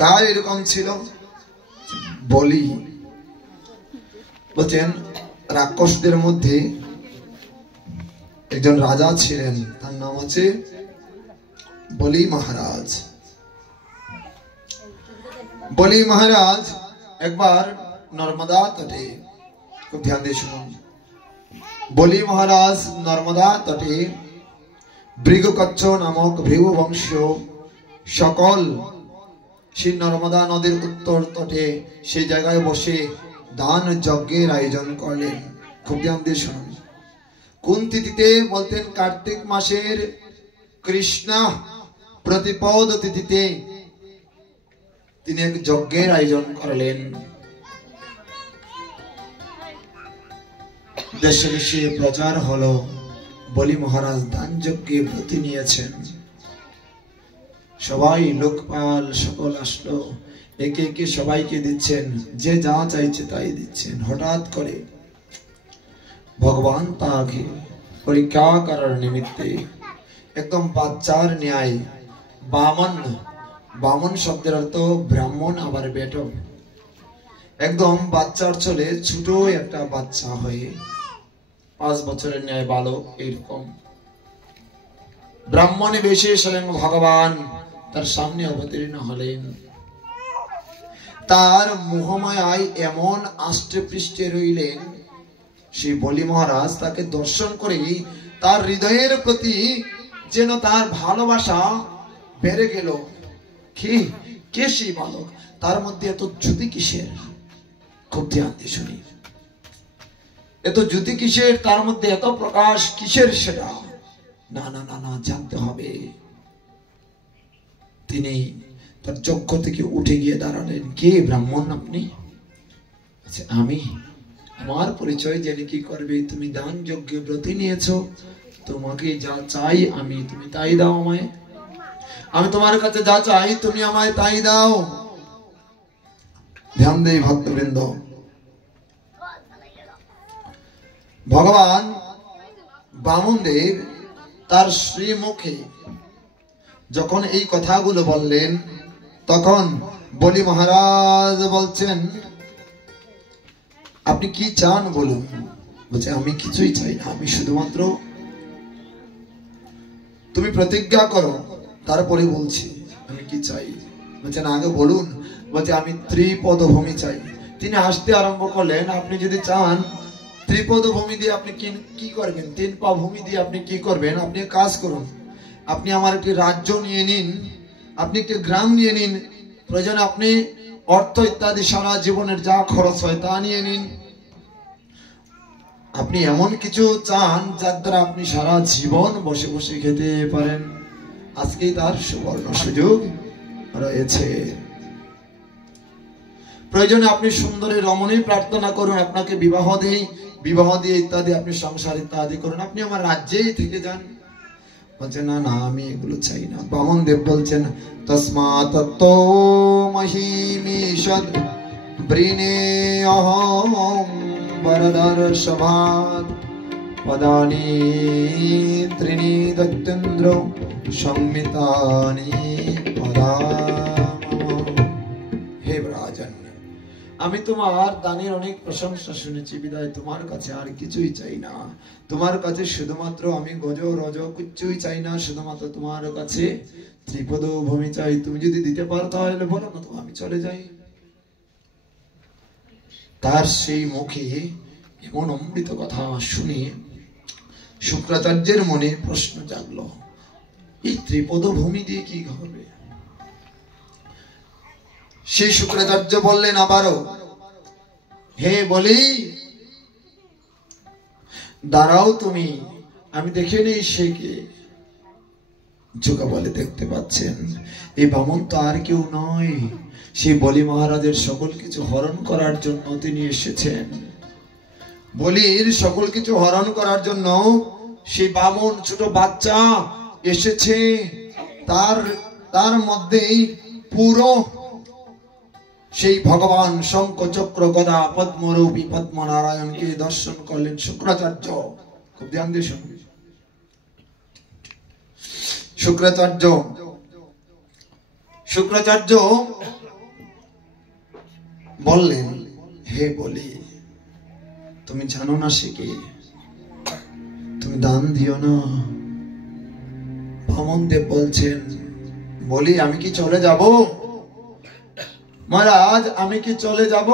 কার এরকম ছিল? বলি। বলছেন রাক্ষসদের মধ্যে একজন রাজা ছিলেন, তার নাম হচ্ছে বলি মহারাজ। বলি মহারাজ একবার নর্মদা তটে, খুব ধ্যান দিয়ে শুনুন, বলি মহারাজ নর্মদা তটে ভৃগুকচ্ছ নামক ভৃগু বংশীয় সকল সেই নর্মদা নদীর উত্তর তটে সেই জায়গায় বসে দান যজ্ঞের আয়োজন করলেন। খুব ধ্যান দিয়ে শুনুন। কোন তিথিতে? বলতেন কার্তিক মাসের কৃষ্ণ প্রতিপদ তিথিতে তিনি এক যজ্ঞের আয়োজন করলেন। দেশে দেশে প্রচার হলো বলি মহারাজ দান যজ্ঞে ব্রতী নিয়েছেন। সবাই লোকপাল সকল আসলো, একে একে সবাইকে দিচ্ছেন, যে যা চাইছে তাই দিচ্ছেন। হঠাৎ করে ভগবান তাকে পরীক্ষা করার নিমিত্তে একদম বাচ্চার ন্যায় বামন, বামন শব্দের অর্থ ব্রাহ্মণ আবার বেটো, একদম বাচ্চার চলে ছোট একটা বাচ্চা হয়ে 5 বছরের ন্যায় বালক এরকম ব্রাহ্মণে বেশে স্বয়ং ভগবান তার সামনে অবতীর্ণ হলেন। তার মোহমায়ায় এমন আষ্টে পৃষ্ঠে রইলেন, সেই বলি মহারাজ তাকে দর্শন করে তার হৃদয়ের প্রতি যেন তার ভালোবাসা বেড়ে গেল। কে সেই বালক? তার মধ্যে এত জ্যোতি কিসের? খুব ধ্যান দিয়ে শুনি। এত জ্যোতি কিসের? তার মধ্যে এত প্রকাশ কিসের? সেটা না না না না জানতে হবে। তিনি তার যজ্ঞ থেকে উঠে গিয়ে দাঁড়ালেন। কে ব্রাহ্মণ আপনি? আচ্ছা, আমি। আমার পরিচয় জেনে কি করবে? তুমি দান যজ্ঞে ব্রতী নিয়েছো, তোমাকে যা চাই আমি, তুমি তাই দাও আমায়। আমি তোমার কাছে যা চাই তুমি আমায় তাই দাও। ধ্যান দেই ভক্তবৃন্দ, ভগবান বামনদেব তার শ্রীমুখে যখন এই কথাগুলো বললেন, তখন বলি মহারাজ বলছেন আপনি কি চান বলুন। বলছে আমি কিছুই চাই না, আমি শুধুমাত্র, তুমি প্রতিজ্ঞা করো তারপরে বলছি আমি কি চাই। বলছেন আগে বলুন। বলছে আমি ত্রিপদ ভূমি চাই। তিনি হাসতে আরম্ভ করলেন, আপনি যদি চান ত্রিপদ ভূমি দিয়ে আপনি কি করবেন? 3 পা ভূমি দিয়ে আপনি কি করবেন? আপনি কাজ করুন, আপনি আমার একটি রাজ্য নিয়ে নিন, আপনি একটি গ্রাম নিয়ে নিন, প্রয়োজনে আপনি অর্থ ইত্যাদি সারা জীবনের যা খরচ হয় তা নিয়ে নিন। আপনি এমন কিছু চান যার দ্বারা আপনি সারা জীবন বসে বসে খেতে পারেন। আজকেই তার সুবর্ণ সুযোগ রয়েছে। প্রয়োজনে আপনি সুন্দরী রমণী প্রার্থনা করুন, আপনাকে বিবাহ দিয়ে ইত্যাদি আপনি সংসার ইত্যাদি করুন, আপনি আমার রাজ্যেই থেকে যান। বলছেন না না আমি এগুলো চাই না। বামন দেব বলছেন তস্মাৎ তত্ত্ব মহিমিষদ বৃণেয়হম বরদর্শভাৎ পদানি ত্রিণি দত্তেন্দ্র সংমিতানি পদাম। হে রাজন, আমি তোমার দানের অনেক প্রশংসা শুনেছি, বিদায় তোমার কাছে আর কিছুই চাই না। তোমার কাছে শুধুমাত্র আমি গজ রজ কিচ্ছুই চাই না, শুধুমাত্র তোমার কাছে ত্রিপদ ভূমি চাই। তুমি যদি দিতে পারো তাহলে বলো, না তো আমি চলে যাই। তার সেই মুখে এমন অমৃত কথা শুনে শুক্রাচার্যের মনে প্রশ্ন জাগলো, এই ত্রিপদ ভূমি দিয়ে কি হবে? সেই শুক্রাচার্য বললেন আবারও, হে বলি দাঁড়াও তুমি, আমি দেখে নেই সে কে। যোগা বলে দেখতে পাচ্ছেন এই বামন তো আর কেউ নয়, সেই বলি মহারাজের সকল কিছু হরণ করার জন্য তিনি এসেছেন। বলির সকল কিছু হরণ করার জন্য সেই বামন ছোট বাচ্চা এসেছে। তার মধ্যেই পুরো সেই ভগবান শঙ্খ চক্র গদা পদ্মরূপী পদ্মনারায়ণকে দর্শন করলেন শুক্রাচার্য। খুব ধ্যান দিয়ে শুনুন। শুক্রাচার্য বললেন, হে বলি, তুমি জানো না সে কে? তুমি দান দিও না। বামনদেব বলছেন, বলি আমি কি চলে যাব? মহারাজ আমি কি চলে যাব?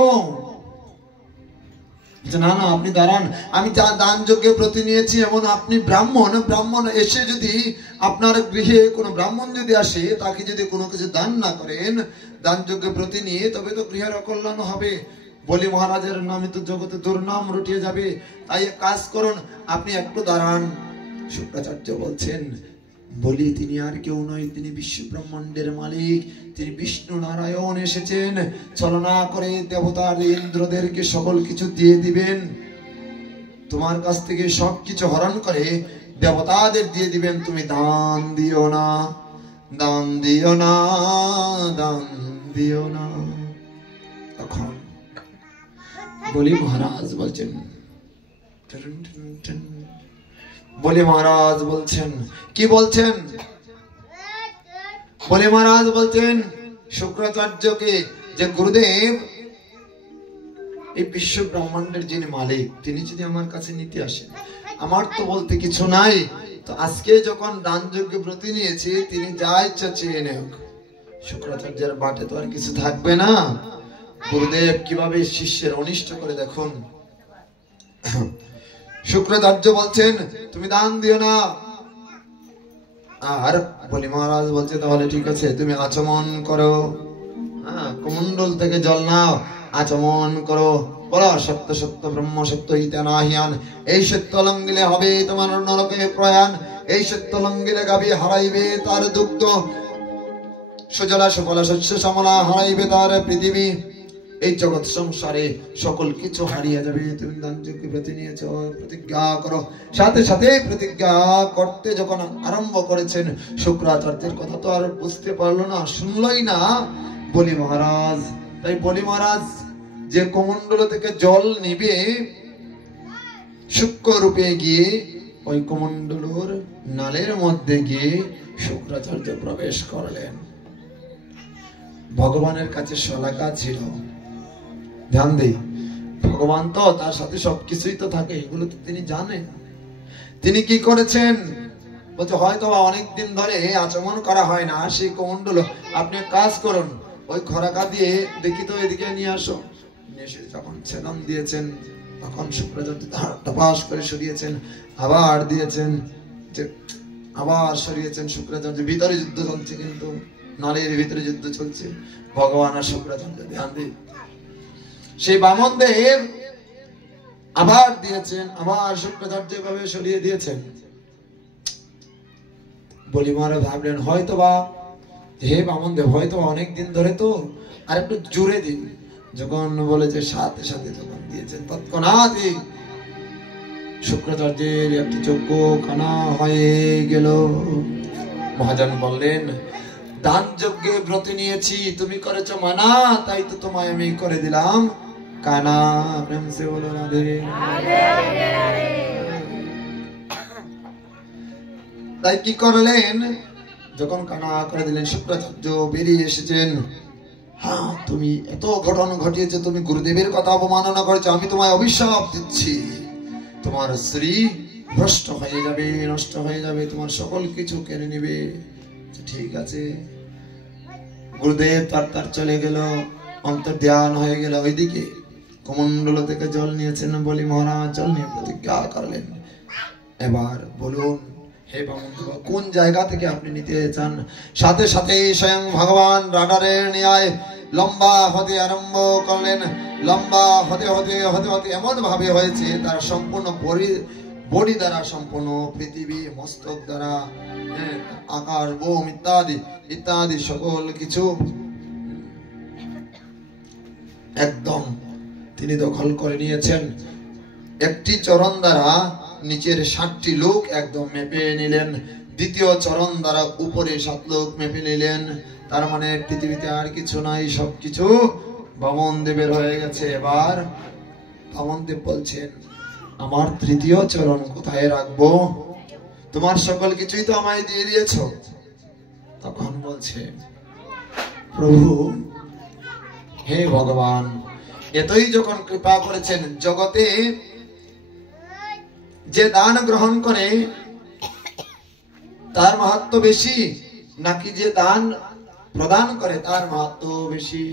না না, আপনি দাঁড়ান। আমি দান যজ্ঞে ব্রতী নিয়েছি, এমন আপনি ব্রাহ্মণ এসে যদি আপনার গৃহে কোনো ব্রাহ্মণ যদি আসে, তাকে যদি কোনো কিছু দান না করেন, দান যজ্ঞে ব্রতী নিয়ে, তবে তো গৃহের অকল্যাণ হবে। বলি মহারাজের নামে তো জগতে দুর্নাম রটিয়ে যাবে। তাই এক কাজ করুন, আপনি একটু দাঁড়ান। শুক্রাচার্য বলছেন, বলি তিনি আর কেউ নয়, তিনি বিশ্ব ব্রহ্মাণ্ডের মালিক, তিনি বিষ্ণু নারায়ণ এসেছেন। ছলনা করে দেবতার ইন্দ্রদেরকে সকল কিছু দিয়ে দিবেন, তোমার কাছ থেকে সবকিছু হরণ করে দেবতাদের দিয়ে দিবেন। তুমি দান দিও না, দান দিও না, দান দিও না। তখন বলি মহারাজ বলছেন, বলি মহারাজ বলছেন, কি বলছেন? বলি মহারাজ বলছেন শুক্রাচার্যকে, যে গুরুদেব এই বিশ্ব ব্রহ্মাণ্ডের যিনি মালিক, তিনি যদি আমার কাছে নিতে আসেন, আমার তো বলতে কিছু নাই, তো আজকে যখন দান যজ্ঞে ব্রতী নিয়েছি, তিনি যা ইচ্ছা চেয়ে নেক। শুক্রাচার্যের বাটে তো আর কিছু থাকবে না। গুরুদেব কিভাবে শিষ্যের অনিষ্ট করে দেখুন। শুক্রাচার্য বলছেন, তুমি দান দিও না। আর বলি মহারাজ বলছে, তাহলে ঠিক আছে, তুমি আচমন করো। কমণ্ডল থেকে জল নাও, আচমন করো, বলো সত্য সত্য ব্রহ্ম সত্য ইতি নাহিয়ান। এই সত্য লঙ্ঘিলে হবে তোমার নরকে প্রয়াণ, এই সত্য লঙ্ঘিলে গাবি হারাইবে তার দুগ্ধ, সুজলা সুফলা শস্য শ্যামলা হারাইবে তার পৃথিবী। এই জগৎ সংসারে সকল কিছু হারিয়ে যাবে। তুমি দান যজ্ঞে ব্রতী নিয়েছ, প্রতিজ্ঞা করো। সাথে সাথে প্রতিজ্ঞা করতে যখন আরম্ভ করেছেন, শুক্রাচার্যের কথা তো আর বুঝতে পারলো না, শুনলই না বলি মহারাজ। তাই বলি মহারাজ যে কমণ্ডল থেকে জল নিবে, সূক্ষ্ম রূপে গিয়ে ওই কমণ্ডলুর নালের মধ্যে গিয়ে শুক্রাচার্য প্রবেশ করলেন। ভগবানের কাছে শলাকা ছিল। ধ্যান দেই, ভগবান তো তার সাথে সবকিছুই তো থাকে, এগুলো তো তিনি জানেন। তিনি কি করেছেন বলছে, হয়তো অনেকদিন ধরে আচমন করা হয় না সেই কমণ্ডল, আপনি কাজ করুন, ওই খরাকা দিয়ে দেখি তো এদিকে নিয়ে আসো। যখন ছেদন দিয়েছেন, তখন শুক্রাচার্য টপাস করে সরিয়েছেন, আবার দিয়েছেন, আবার সরিয়েছেন। শুক্রাচার্য ভিতরে যুদ্ধ চলছে, কিন্তু নারীর ভিতরে যুদ্ধ চলছে। ভগবান আর শুক্রাচার্য ধ্যান দিয়ে সেই বামনদেব আবার দিয়েছেন, আবার শুক্রাচার্য ভাবে সরিয়ে দিয়েছেন। বলি মহারাজ ভাবলেন, হয়তো বা হে বামনদেব, হয়তো অনেকদিন ধরে তো, আর একটু জোরে দিন। যখন বলেছে সাথে সাথে যখন দিয়েছেন, তৎক্ষণাৎই শুক্রাচার্যের একটি চক্ষু কানা হয়ে গেল। মহাজন বললেন, দান যজ্ঞে ব্রতী নিয়েছি, তুমি করেছো মানা, তাই তো তোমায় আমি করে দিলাম কানা। প্রেম সে বলো রাধে রাধে। তাই কি করলেন, যখন কানা করে দিলেন, শুক্রাচার্য বেরিয়ে এসেছেন। হ্যাঁ, তুমি এত ঘটনা ঘটিয়েছে, তুমি গুরুদেবের কথা অবমাননা করেছো, আমি তোমায় অভিশাপ দিচ্ছি, তোমার স্ত্রী ভ্রষ্ট হয়ে যাবে, নষ্ট হয়ে যাবে, তোমার সকল কিছু কেড়ে নেবে। ঠিক আছে। গুরুদেব তার চলে গেল, অন্তর্ধান হয়ে গেল। ওইদিকে কমণ্ডল থেকে জল নিয়েছেন বলি মহারাজ, জল নিয়ে প্রতিজ্ঞা করলেন। এবার বলুন হে বামনদেব, কোন জায়গা থেকে আপনি নিতে চান? সাথে সাথে স্বয়ং ভগবান রাডারের ন্যায় লম্বা হতে আরম্ভ করলেন। লম্বা হতে হতে হতে হতে এমন ভাবে হয়েছে, তার সম্পূর্ণ বডি দ্বারা সম্পূর্ণ পৃথিবী, মস্তক দ্বারা আকাশ, বোম ইত্যাদি ইত্যাদি সকল কিছু একদম তিনি দখল করে নিয়েছেন। একটি চরণ দ্বারা নিচের 7টি লোক একদম মেপে নিলেন, দ্বিতীয় চরণ দ্বারা উপরে 7 লোক মেপে নিলেন। তার মানে পৃথিবীতে আর কিছু নাই, সবকিছু বামনদেবের হয়ে গেছে। এবার বামনদেব বলছেন, আমার তৃতীয় চরণ কোথায় রাখবো? তোমার সকল কিছুই তো আমায় দিয়ে দিয়েছ। তখন বলছে, প্রভু হে ভগবান, এতই যখন কৃপা করেছেন, জগতে যে দান গ্রহণ করে তার মাহাত্ম্য বেশি, নাকি যে দান প্রদান করে তার মাহাত্ম্য বেশি?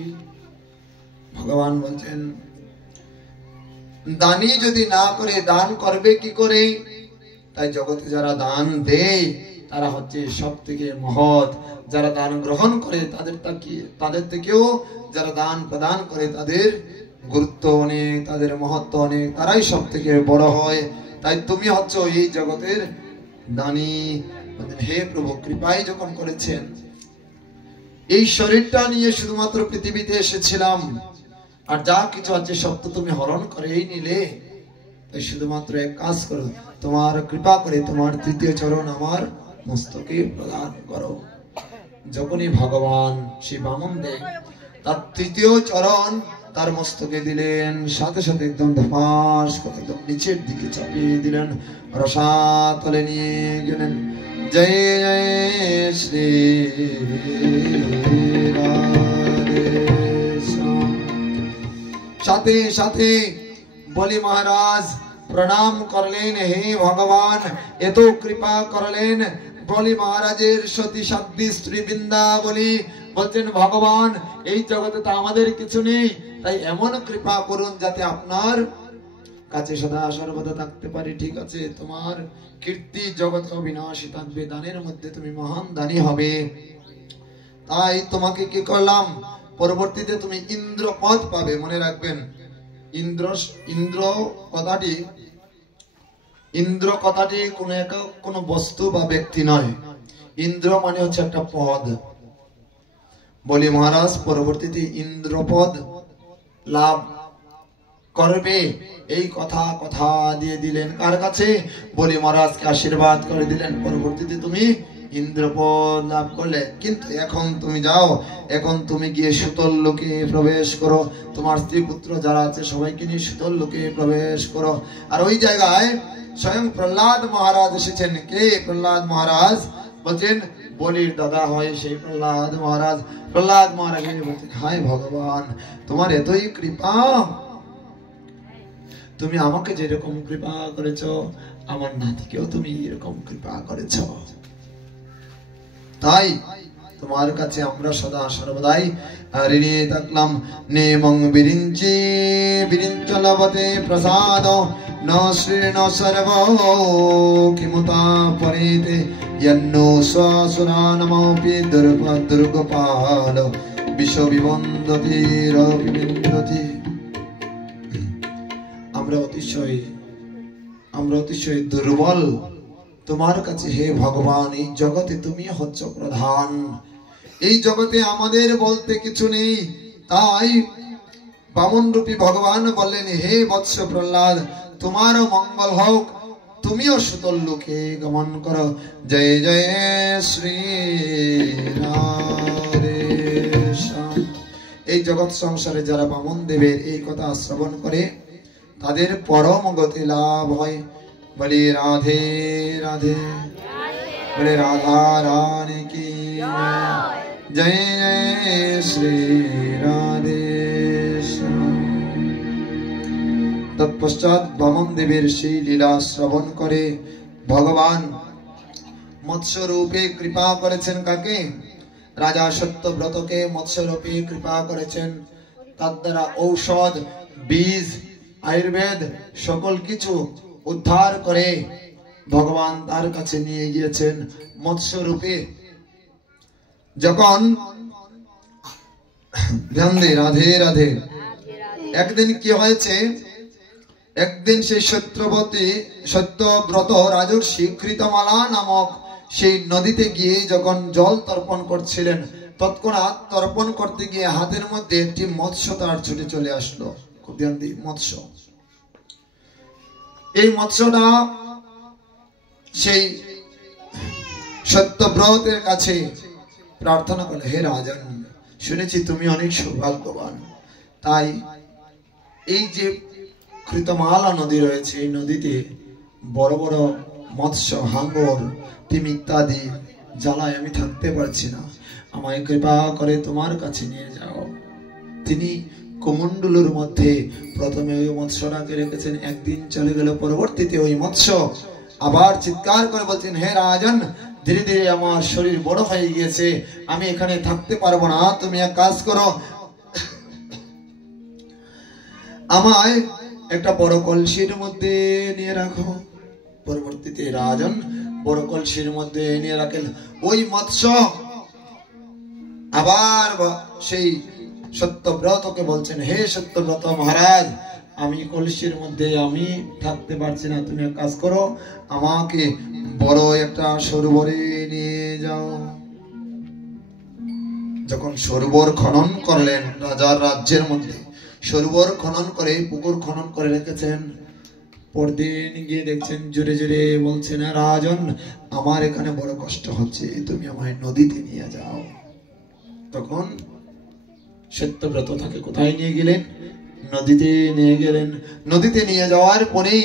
ভগবান বলছেন, দানি যদি না করে দান করবে কি করে? তাই জগতে যারা দান দেয় তারা হচ্ছে সব থেকে মহৎ। যারা দান গ্রহণ করে তাদের থেকেও যারা দান প্রদান করে তাদের গুরুত্ব অনেক, তাদের মহত্ব অনেক, তারাই সব থেকে বড় হয়। তাই তুমি হচ্ছ এই জগতের দানি। হে প্রভু, কৃপাই যখন করেছেন, এই শরীরটা নিয়ে শুধুমাত্র পৃথিবীতে এসেছিলাম, আর যা কিছু আছে সব তো তুমি হরণ করেই নিলে। তাই শুধুমাত্র এক কাজ করো, তোমার কৃপা করে তোমার তৃতীয় চরণ আমার মস্তকে প্রদান করো। যখনই ভগবান সেই বামন দেয় তার তৃতীয় চরণ তার মস্তকে দিলেন, সাথে সাথে একদম ধপাস করে একদম নিচের দিকে চাপিয়ে দিলেন, রসাতলে নিয়ে গেলেন। জয় জয় শ্রী রাধে। সাথে সাথে বলি মহারাজ প্রণাম করলেন, হে ভগবান এত কৃপা করলেন। বলি মহারাজের সতী সাধ্বী স্ত্রী বৃন্দাবলী বলছেন, ভগবান এই জগতে তো আমাদের কিছু নেই, তাই এমন কৃপা করুন যাতে আপনার কাছে সদা সর্বদা থাকতে পারি। ঠিক আছে, তোমার কীর্তি জগৎ অবিনাশী থাকবে, দানের মধ্যে তুমি মহান দানী হবে। তাই তোমাকে কি করলাম, পরবর্তীতে তুমি ইন্দ্র পদ পাবে। মনে রাখবেন, ইন্দ্র কথাটি কোন বস্তু বা ব্যক্তি নয়। ইন্দ্র মানে হচ্ছে একটা পদ। বলি মহারাজ পরবর্তীতে ইন্দ্রপদ লাভ করবে, এই কথা দিয়ে দিলেন কার কাছে? বলি মহারাজকে আশীর্বাদ করে দিলেন, পরবর্তীতে তুমি ইন্দ্রপদ লাভ করলে। কিন্তু এখন তুমি যাও, এখন তুমি গিয়ে সুতল লোকে প্রবেশ করো, তোমার স্ত্রী পুত্র যারা আছে সবাইকে নিয়ে সুতল লোকে প্রবেশ করো। আর ওই জায়গায় স্বয়ং প্রহ্লাদ মহারাজ এসেছেন। কে প্রহ্লাদ মহারাজ? বলছেন বলির দাদা হয় সেই প্রহ্লাদ মহারাজ। প্রহ্লাদ মহারাজ বলছেন, হায় ভগবান তোমার এতই কৃপা, তুমি আমাকে যেরকম কৃপা করেছ আমার নাতিকেও তুমি এরকম কৃপা করেছ। তাই তোমার কাছে আমরা সদা সর্বদাই ঋণী থাকলাম। নেমং বিরিঞ্চি বিরিঞ্চলবতে প্রসাদ ন শ্রীণ সর্ব কিমুতা পরেতে যন্নো স্বসুরানমপি দুর্গপাল বিশ্ববিবন্দতি রবিবন্দতি। আমরা অতিশয় দুর্বল তোমার কাছে হে ভগবান। এই জগতে তুমি হচ্ছ প্রধান, এই জগতে আমাদের বলতে কিছু নেই। তাই বামন রূপী ভগবান বললেন, হে বৎস প্রহ্লাদ তোমারও মঙ্গল হোক, তুমিও সুতল লোকে গমন করো। জয় জয় শ্রী রাধে শ্যাম। এই জগৎ সংসারে যারা বামন দেবের এই কথা শ্রবণ করে তাদের পরম গতি লাভ হয়। বলি রাধে রাধে, বলে রাধা রানী কি জয় জয় শ্রী রাধে শ্যাম। তৎপশ্চাৎ বামন দেবের সেই লীলা শ্রবণ করে ভগবান মৎস্য রূপে কৃপা করেছেন। কাকে? রাজা সত্যব্রতকে মৎস্য রূপে কৃপা করেছেন। তার দ্বারা ঔষধ, বীজ, আয়ুর্বেদ সকল কিছু উদ্ধার করে ভগবান তার কাছে নিয়ে গিয়েছেন মৎস্য রূপে। যখন ধ্যান দে রাধে রাধে। একদিন কি হয়েছে, একদিন সেই সত্যব্রত রাজর্ষি কৃতমালা নামক সেই নদীতে গিয়ে যখন জল তর্পণ করছিলেন, তৎক্ষণাৎ তর্পণ করতে গিয়ে হাতের মধ্যে একটি মৎস্য তার ছুটে চলে আসলো। খুব ধ্যান দিই, মৎস্য। এই মৎস্যটা সেই সত্যব্রতের কাছে প্রার্থনা করলে, হে রাজন শুনেছি তুমি অনেক সৌভাগ্যবান, তাই এই যে কৃতমালা নদী রয়েছে এই নদীতে বড় বড় মৎস্য, হাঙ্গর, তিমি ইত্যাদি জ্বালায় আমি থাকতে পারছি না। আমায় কৃপা করে তোমার কাছে নিয়ে যাও। তিনি কমণ্ডলুর মধ্যে প্রথমে ওই মৎস্যটাকে রেখেছেন, একদিন চলে গেল, পরবর্তীতে ওই মৎস্য আবার চিৎকার করে বলছেন, হে রাজন, ধীরে ধীরে আমার শরীর বড় হয়ে গিয়েছে, আমি এখানে থাকতে পারবো না, তুমি এক কাজ করো, আমায় একটা বড় কলসির মধ্যে নিয়ে রাখো। পরবর্তীতে রাজন বড় কলসির মধ্যে নিয়ে রাখেন। ওই মৎস্য আবার সেই সত্যব্রতকে বলছেন, হে সত্যব্রত মহারাজ, আমি কলসির মধ্যে আমি থাকতে পারছি না, তুমি এক কাজ করো, আমাকে বড় একটা সরোবরে নিয়ে যাও। যখন সরোবর খনন করলেন রাজার রাজ্যের মধ্যে, সরোবর খনন করে পুকুর খনন করে রেখেছেন, পরদিন গিয়ে দেখছেন জোরে জোরে বলছেন, রাজন, আমার এখানে বড় কষ্ট হচ্ছে, তুমি আমায় নদীতে নিয়ে যাও। তখন সত্যব্রত তাকে কোথায় নিয়ে গেলেন? নদীতে নিয়ে গেলেন। নদীতে নিয়ে যাওয়ার পরে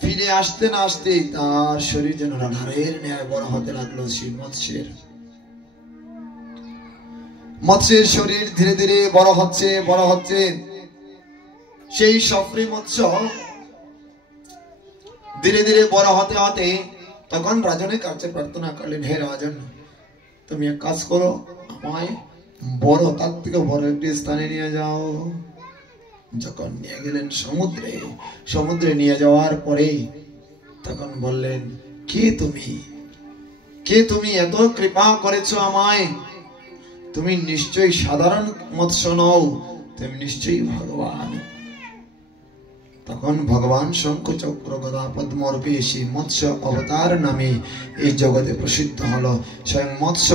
ফিরে আসতে না আসতে তার শরীর যেন রাধারের ন্যায় বড় হতে লাগলো। সেই মৎস্যের শরীর ধীরে ধীরে বড় হচ্ছে, বড় হচ্ছে। সেই সফরি মৎস্য ধীরে ধীরে বড় হতে হতে তখন রাজনের কাছে প্রার্থনা করলেন, হে রাজন, তুমি এক কাজ করো, আমায় বড়, তার থেকে বড় একটি স্থানে নিয়ে যাও। যখন নিয়ে গেলেন সমুদ্রে, সমুদ্রে নিয়ে যাওয়ার পরে তখন বললেন, কে তুমি, কে তুমি, এত কৃপা করেছো আমায়, তুমি নিশ্চয়ই সাধারণ মৎস্য নও, তুমি নিশ্চয়ই ভগবান। তখন ভগবান শঙ্খ চক্র গদা পদ্মরূপী সেই মৎস্য অবতার নামে এই জগতে প্রসিদ্ধ হলো। স্বয়ং মৎস্য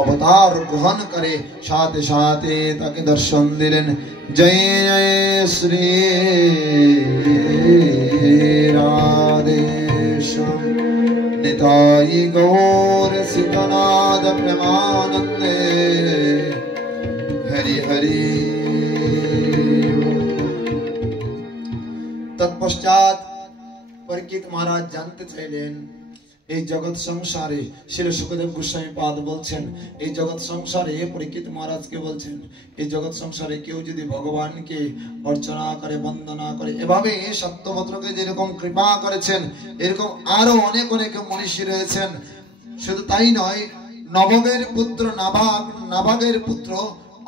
অবতার গ্রহণ করে সাথে সাথে তাকে দর্শন দিলেন। জয় জয় শ্রী রাধে শ্যাম নিতাই গৌর সীতানাথ প্রেমানন্দে হরি হরি। তৎপশ্চাৎ পরীক্ষিত মহারাজ জানতে চাইলেন, এই জগৎ সংসারে, শ্রী সুখদেব গোস্বামী পাদ বলছেন, এই জগৎ সংসারে পরীক্ষিত মহারাজকে বলছেন, এই জগৎ সংসারে কেউ যদি ভগবানকে অর্চনা করে, বন্দনা করে, এভাবে সত্যভদ্রকে যেরকম কৃপা করেছেন, এরকম আরো অনেক অনেক মনীষী রয়েছেন। শুধু তাই নয়, নভগের পুত্র নাভাগের পুত্র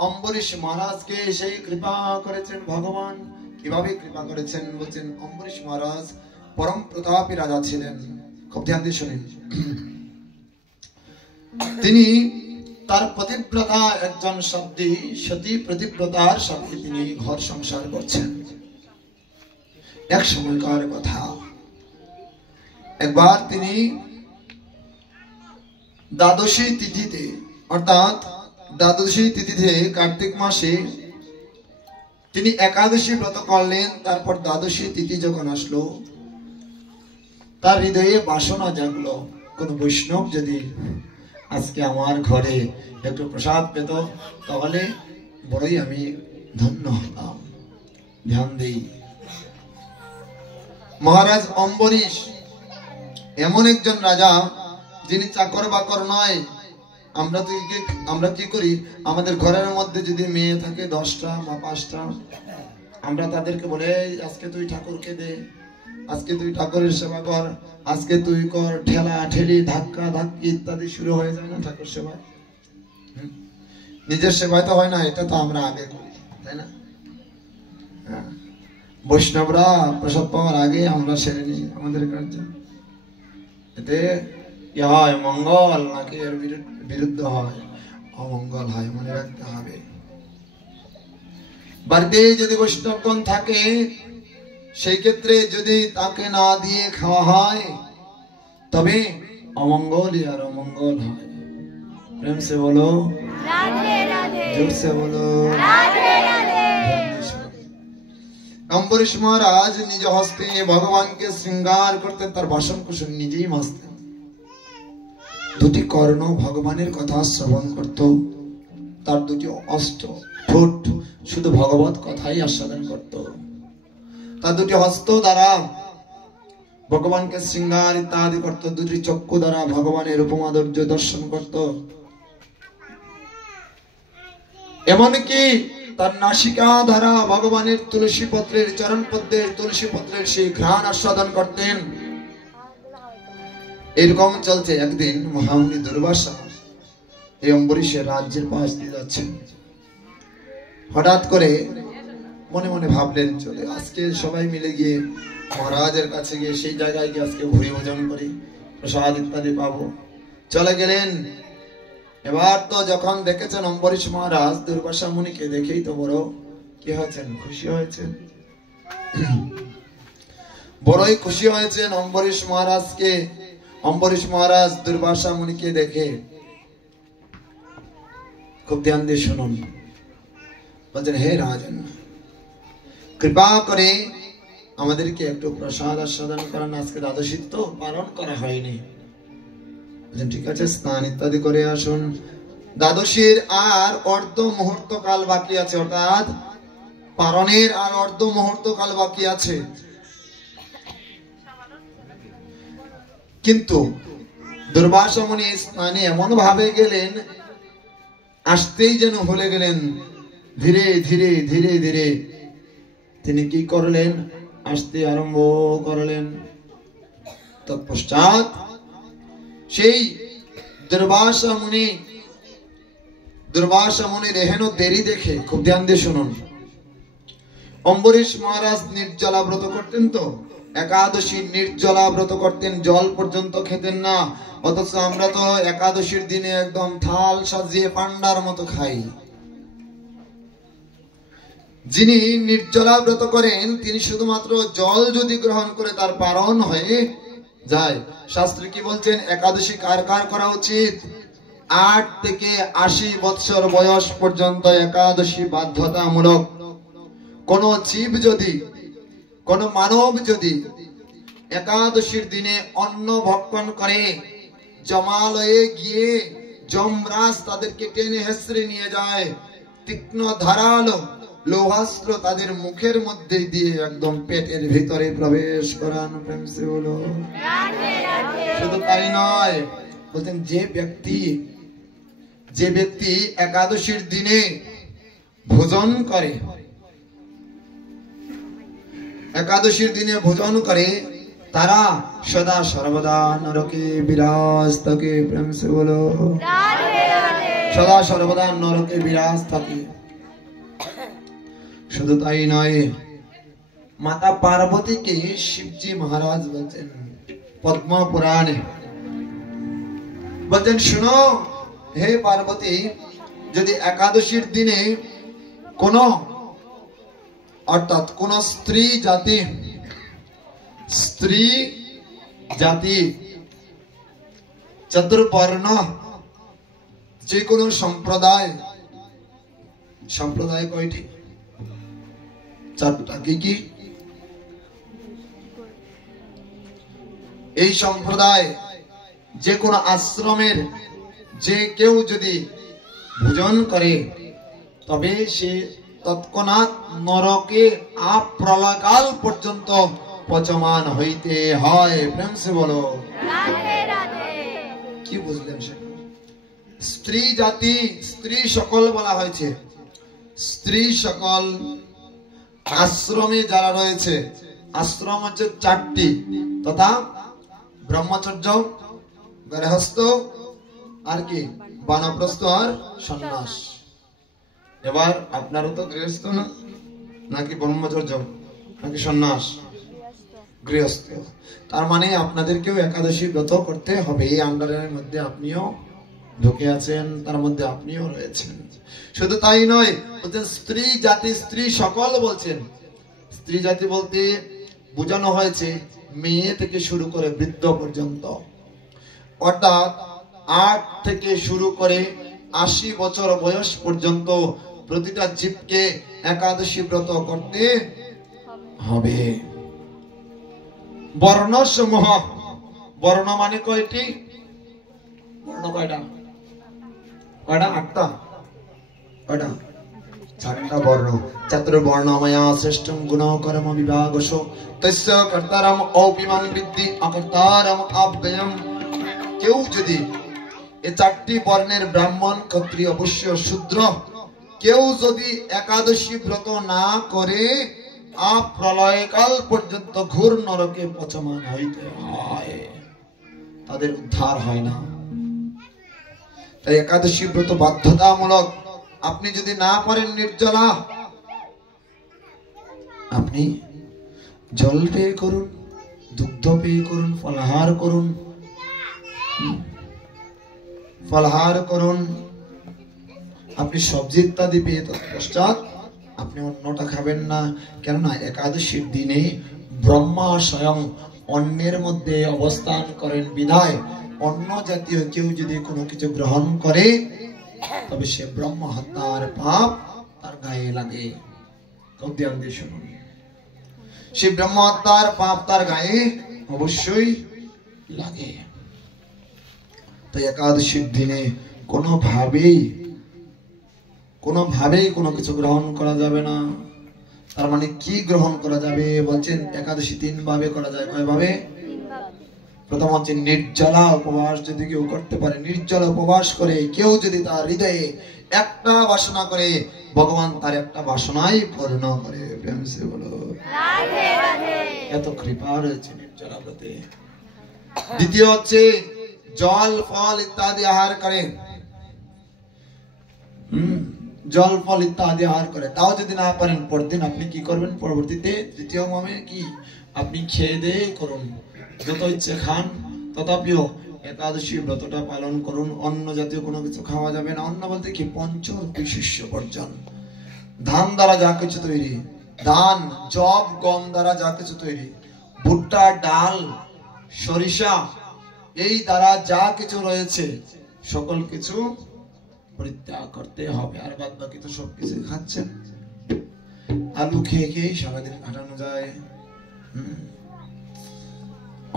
অম্বরীশ মহারাজকে সেই কৃপা করেছেন ভগবান। কিভাবে কৃপা করেছেন বলছেন, অম্বরীশ মহারাজ পরম প্রতাপী রাজা ছিলেন। খুব ধ্যান দিয়ে শুনেন। তিনি তার পতিব্রতা একজন সতী প্রতিব্রতার সাথে তিনি ঘর সংসার করছেন। এক সময়কার কথা, একবার তিনি দ্বাদশী তিথিতে, অর্থাৎ দ্বাদশী তিথিতে কার্তিক মাসে তিনি একাদশী ব্রত করলেন। তারপর দ্বাদশী তিথি যখন আসলো, তার হৃদয়ে বাসনা জাগলো, কোন বৈষ্ণব যদি আজকে আমার ঘরে একটু প্রসাদ পেত তাহলে বড়ই আমি ধন্য হতাম। ধ্যান দেই, মহারাজ অম্বরীশ এমন একজন রাজা যিনি চাকর বাকর নয়। আমরা কি করি, আমাদের ঘরের মধ্যে যদি মেয়ে থাকে 10টা বা 5টা, আমরা তাদেরকে বলে, আজকে তুই ঠাকুরকে দে, আজকে তুই ঠাকুরের সেবা কর, আজকে তুই কর, ঠেলা ঠেলি, ধাক্কা ধাক্কি ইত্যাদি শুরু হয়ে যায় না ঠাকুর সেবায়। নিজের সেবায় তো হয় না, এটা তো আমরা আগে করি, তাই না? বৈষ্ণবরা প্রসাদ পাওয়ার আগে আমরা সেরে নিই আমাদের কার্য। এতে কি হয়, মঙ্গল নাকি এর বিরুদ্ধ হয়, অমঙ্গল হয়, মনে রাখতে হবে। বাড়িতে যদি বৈষ্ণবগণ থাকে, সেই ক্ষেত্রে যদি তাকে না দিয়ে খাওয়া হয় তবে অমঙ্গলই আর অমঙ্গল হয়। প্রেম সে বলো রাধে রাধে, জোর সে বলো রাধে রাধে। অম্বরীশ মহারাজ নিজ হস্তে ভগবানকে শৃঙ্গার করতেন, তার বাসন কুসন নিজেই মাজতেন। দুটি কর্ণ ভগবানের কথা শ্রবণ করত, তার দুটি অষ্ট ঠোঁট শুধু ভগবত কথাই আস্বাদন করত, তার দুটি হস্ত দ্বারা ভগবানকে শৃঙ্গার ইত্যাদি করত, দুটি চক্ষু দ্বারা ভগবানের উপমাধুর্য দর্শন করত। এমনকি তার নাসিকা দ্বারা ভগবানের তুলসী পত্রের চরণ পদ্মের তুলসী পত্রের সেই ঘ্রাণ আস্বাদন করতেন। এরকম চলছে। একদিন মহামুনি দুর্বাসা এই অম্বরীশের রাজ্যের পাশ দিয়ে যাচ্ছেন। হঠাৎ করে মনে মনে ভাবলেন, চলে আজকে সবাই মিলে গিয়ে মহারাজের কাছে গিয়ে সেই জায়গায় গিয়ে আজকে ভুরি ভোজন করি, প্রসাদ ইত্যাদি পাবো। চলে গেলেন। এবার তো যখন দেখেছেন অম্বরীশ মহারাজ দুর্বাসা মুনিকে দেখেই তো বড় কি হয়েছেন, খুশি হয়েছেন, বড়ই খুশি হয়েছেন অম্বরীশ মহারাজকে। অম্বরীশ মহারাজ দুর্বাসা মুনিকে দেখে খুব ধ্যান দিয়ে শুনুন, বলছেন, হে রাজন, কৃপা করে আমাদেরকে একটু প্রসাদ আস্বাদন করান, আজকে দ্বাদশী তো পালন করা হয়নি। ঠিক আছে, স্নান ইত্যাদি করে আসুন। দ্বাদশীর আর অর্ধ মুহূর্ত কাল বাকি আছে, অর্থাৎ পালনের আর অর্ধ মুহূর্ত কাল বাকি আছে। কিন্তু দুর্বাসা মুনি স্নানে এমন ভাবে গেলেন, আসতেই যেন ভুলে গেলেন। ধীরে ধীরে ধীরে ধীরে তিনি কি করলেন, আসতে আরম্ভ করলেন। তৎপশ্চাৎ সেই দুর্বাসা মুনির এহেন দেরি দেখে, খুব ধ্যান দিয়ে শুনুন, অম্বরীশ মহারাজ নির্জলা ব্রত করতেন, তো একাদশী নির্জলা ব্রত করতেন, জল পর্যন্ত খেতেন না। অথচ আমরা তো একাদশীর দিনে একদম থাল সাজিয়ে পান্ডার মতো খাই। যিনি নির্জলা ব্রত করেন তিনি শুধুমাত্র জল যদি গ্রহণ করে তার পারণ হয়ে যায়। শাস্ত্রে কি বলছেন, একাদশী কার কার করা উচিত? 8 থেকে 80 বৎসর বয়স পর্যন্ত একাদশী বাধ্যতামূলক। কোন জীব যদি, কোন মানব যদি একাদশীর দিনে অন্ন ভক্ষণ করে, জমালয়ে গিয়ে যমরাজ তাদেরকে টেনে হেসড়ে নিয়ে যায়, তীক্ষ্ণ ধারালো লোহাস্ত্র তাদের মুখের মধ্যে দিয়ে একদম পেটের ভিতরে প্রবেশ করান। প্রেম সে বলো। শুধু তাই নয়, বলতেন যে ব্যক্তি একাদশীর দিনে ভোজন করে, একাদশীর দিনে ভোজন করে, তারা সদা সর্বদা নরকে বিরাজ থাকে। প্রেম সে বলো। সদা সর্বদা নরকে বিরাজ থাকে। শুধু তাই নয়, মাতা পার্বতীকে শিবজি মহারাজ বলছেন পদ্ম পুরাণে, বলছেন, শুনো হে পার্বতী, যদি একাদশীর দিনে অর্থাৎ কোন স্ত্রী জাতি চতুর্বর্ণ যে কোনো সম্প্রদায় কয়টি? 4টা। কি? এই সম্প্রদায় যে কোন আশ্রমের যে কেউ যদি ভোজন করে, তবে সে তৎক্ষণাৎ নরকে প্রলয়কাল পর্যন্ত পচমান হইতে হয়। প্রেম সে বলো। কি বুঝলেন সেটা? স্ত্রী জাতি, স্ত্রী সকল বলা হয়েছে। স্ত্রী সকল আশ্রমে যারা রয়েছে, আশ্রম হচ্ছে 4টি, তথা ব্রহ্মচর্য, গৃহস্থ, আর কি বানপ্রস্থ আর সন্ন্যাস। এবার আপনারও তো গৃহস্থ না, নাকি ব্রহ্মচর্য, নাকি সন্ন্যাস? গৃহস্থ। তার মানে আপনাদেরকেও একাদশী ব্রত করতে হবে। এই আন্ডারের মধ্যে আপনিও ঢুকে আছেন, তার মধ্যে আপনিও রয়েছেন। শুধু তাই নয়, বলছেন স্ত্রী জাতি, স্ত্রী সকল বলছেন। স্ত্রী জাতি বলতে বোঝানো হয়েছে মেয়ে থেকে শুরু করে বৃদ্ধ পর্যন্ত, অর্থাৎ 8 থেকে শুরু করে 80 বছর বয়স পর্যন্ত প্রতিটা জীবকে একাদশী ব্রত করতে হবে। বর্ণ সমূহ, বর্ণ মানে কয়টি? বর্ণ কয়টা? 8টা। কয়টা? 4টা বর্ণ। চতুর্বর্ণময়া শ্রেষ্ঠং গুণ কর্ম বিভাগশ তস্য কর্তারম অপিমান বিদ্ধি অকর্তারম অব্যয়ম। কেউ যদি এই 4টি বর্ণের ব্রাহ্মণ, ক্ষত্রিয়, বৈশ্য, শূদ্র কেউ যদি একাদশী ব্রত না করে প্রলয়কাল পর্যন্ত ঘোর নরকে পচমান হইতে হয়, তাদের উদ্ধার হয় না। তাই একাদশী ব্রত বাধ্যতামূলক। আপনি যদি না পারেন নির্জলা, আপনি জল পেয়ে করুন, দুগ্ধ পেয়ে করুন, ফলাহার করুন, ফলাহার করুন। আপনি সবজি ইত্যাদি পেয়ে তৎপশ্চাৎ আপনি অন্নটা খাবেন না। কেননা একাদশীর দিনে ব্রহ্মা স্বয়ং অন্নের মধ্যে অবস্থান করেন বিধায় অন্ন জাতীয় কেউ যদি কোনো কিছু গ্রহণ করে তবে সে ব্রহ্ম হত্যার পাপ তার গায়ে লাগে। শুনুন, সে ব্রহ্ম হত্যার পাপ তার গায়ে অবশ্যই লাগে। তাই একাদশীর দিনে কোনোভাবেই কোনো কিছু গ্রহণ করা যাবে না। তার মানে কি গ্রহণ করা যাবে বলছেন? একাদশী 3 ভাবে করা যায়। কয় ভাবে? প্রথম হচ্ছে নির্জলা উপবাস। যদি কেউ করতে পারে, নির্জলা উপবাস করে কেউ যদি তার হৃদয়ে একটা বাসনা করে, ভগবান তার একটা বাসনাই পূর্ণ করে। প্রেম সে বলো রাধে রাধে। এত কৃপা রয়েছে নির্জলা ব্রতে। দ্বিতীয় হচ্ছে জল ফল ইত্যাদি আহার করে। জল ফল ইত্যাদি আহার করে। তাও যদি না পারেন, পরদিন আপনি কি করবেন? পরবর্তীতে তৃতীয় মমে কি আপনি খেয়ে দিয়ে করুন, যত ইচ্ছে খান, তথাপিও একাদশী ব্রতটা পালন করুন। অন্ন জাতীয় কোনো কিছু খাওয়া যাবে না। অন্ন বলতে কি? পঞ্চশস্য বর্জন। ধান দ্বারা যা কিছু তৈরি, ধান, জব, গম দ্বারা যা কিছু তৈরি, ভুট্টা, ডাল, সরিষা, এই দ্বারা যা কিছু রয়েছে সকল কিছু পরিত্যাগ করতে হবে। আর বাদ বাকি তো সবকিছু খাচ্ছেন। আলু খেয়ে খেয়ে সারাদিন কাটানো যায়।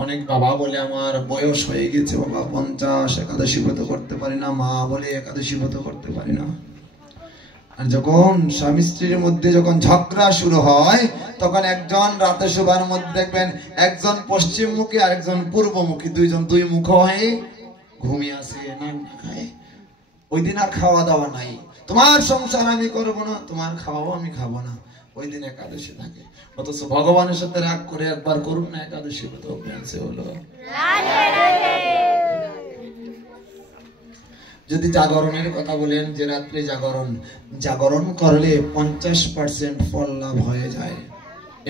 অনেক বাবা বলে আমার বয়স হয়ে গেছে বাবা 50, একাদশী ব্রত করতে পারি না। মা বলে একাদশী ব্রত করতে পারি না। আর যখন স্বামী স্ত্রীর মধ্যে যখন ঝগড়া শুরু হয়, তখন একজন রাতে শোবার মধ্যে দেখবেন একজন পশ্চিমমুখী আর একজন পূর্বমুখী, দুইজন দুই মুখ হয়ে ঘুমিয়ে আসে, না খায়। ওই দিন আর খাওয়া দাওয়া নাই। তোমার সংসার আমি করব না, তোমার খাওয়াবো আমি খাবো না। ওই দিন একাদশী থাকে। অথচ ভগবানের সাথে রাগ করে একবার করুন না একাদশী ব্রত। হলো যদি জাগরণের কথা বলেন, যে রাত্রে জাগরণ করলে 50% ফল লাভ হয়ে যায়।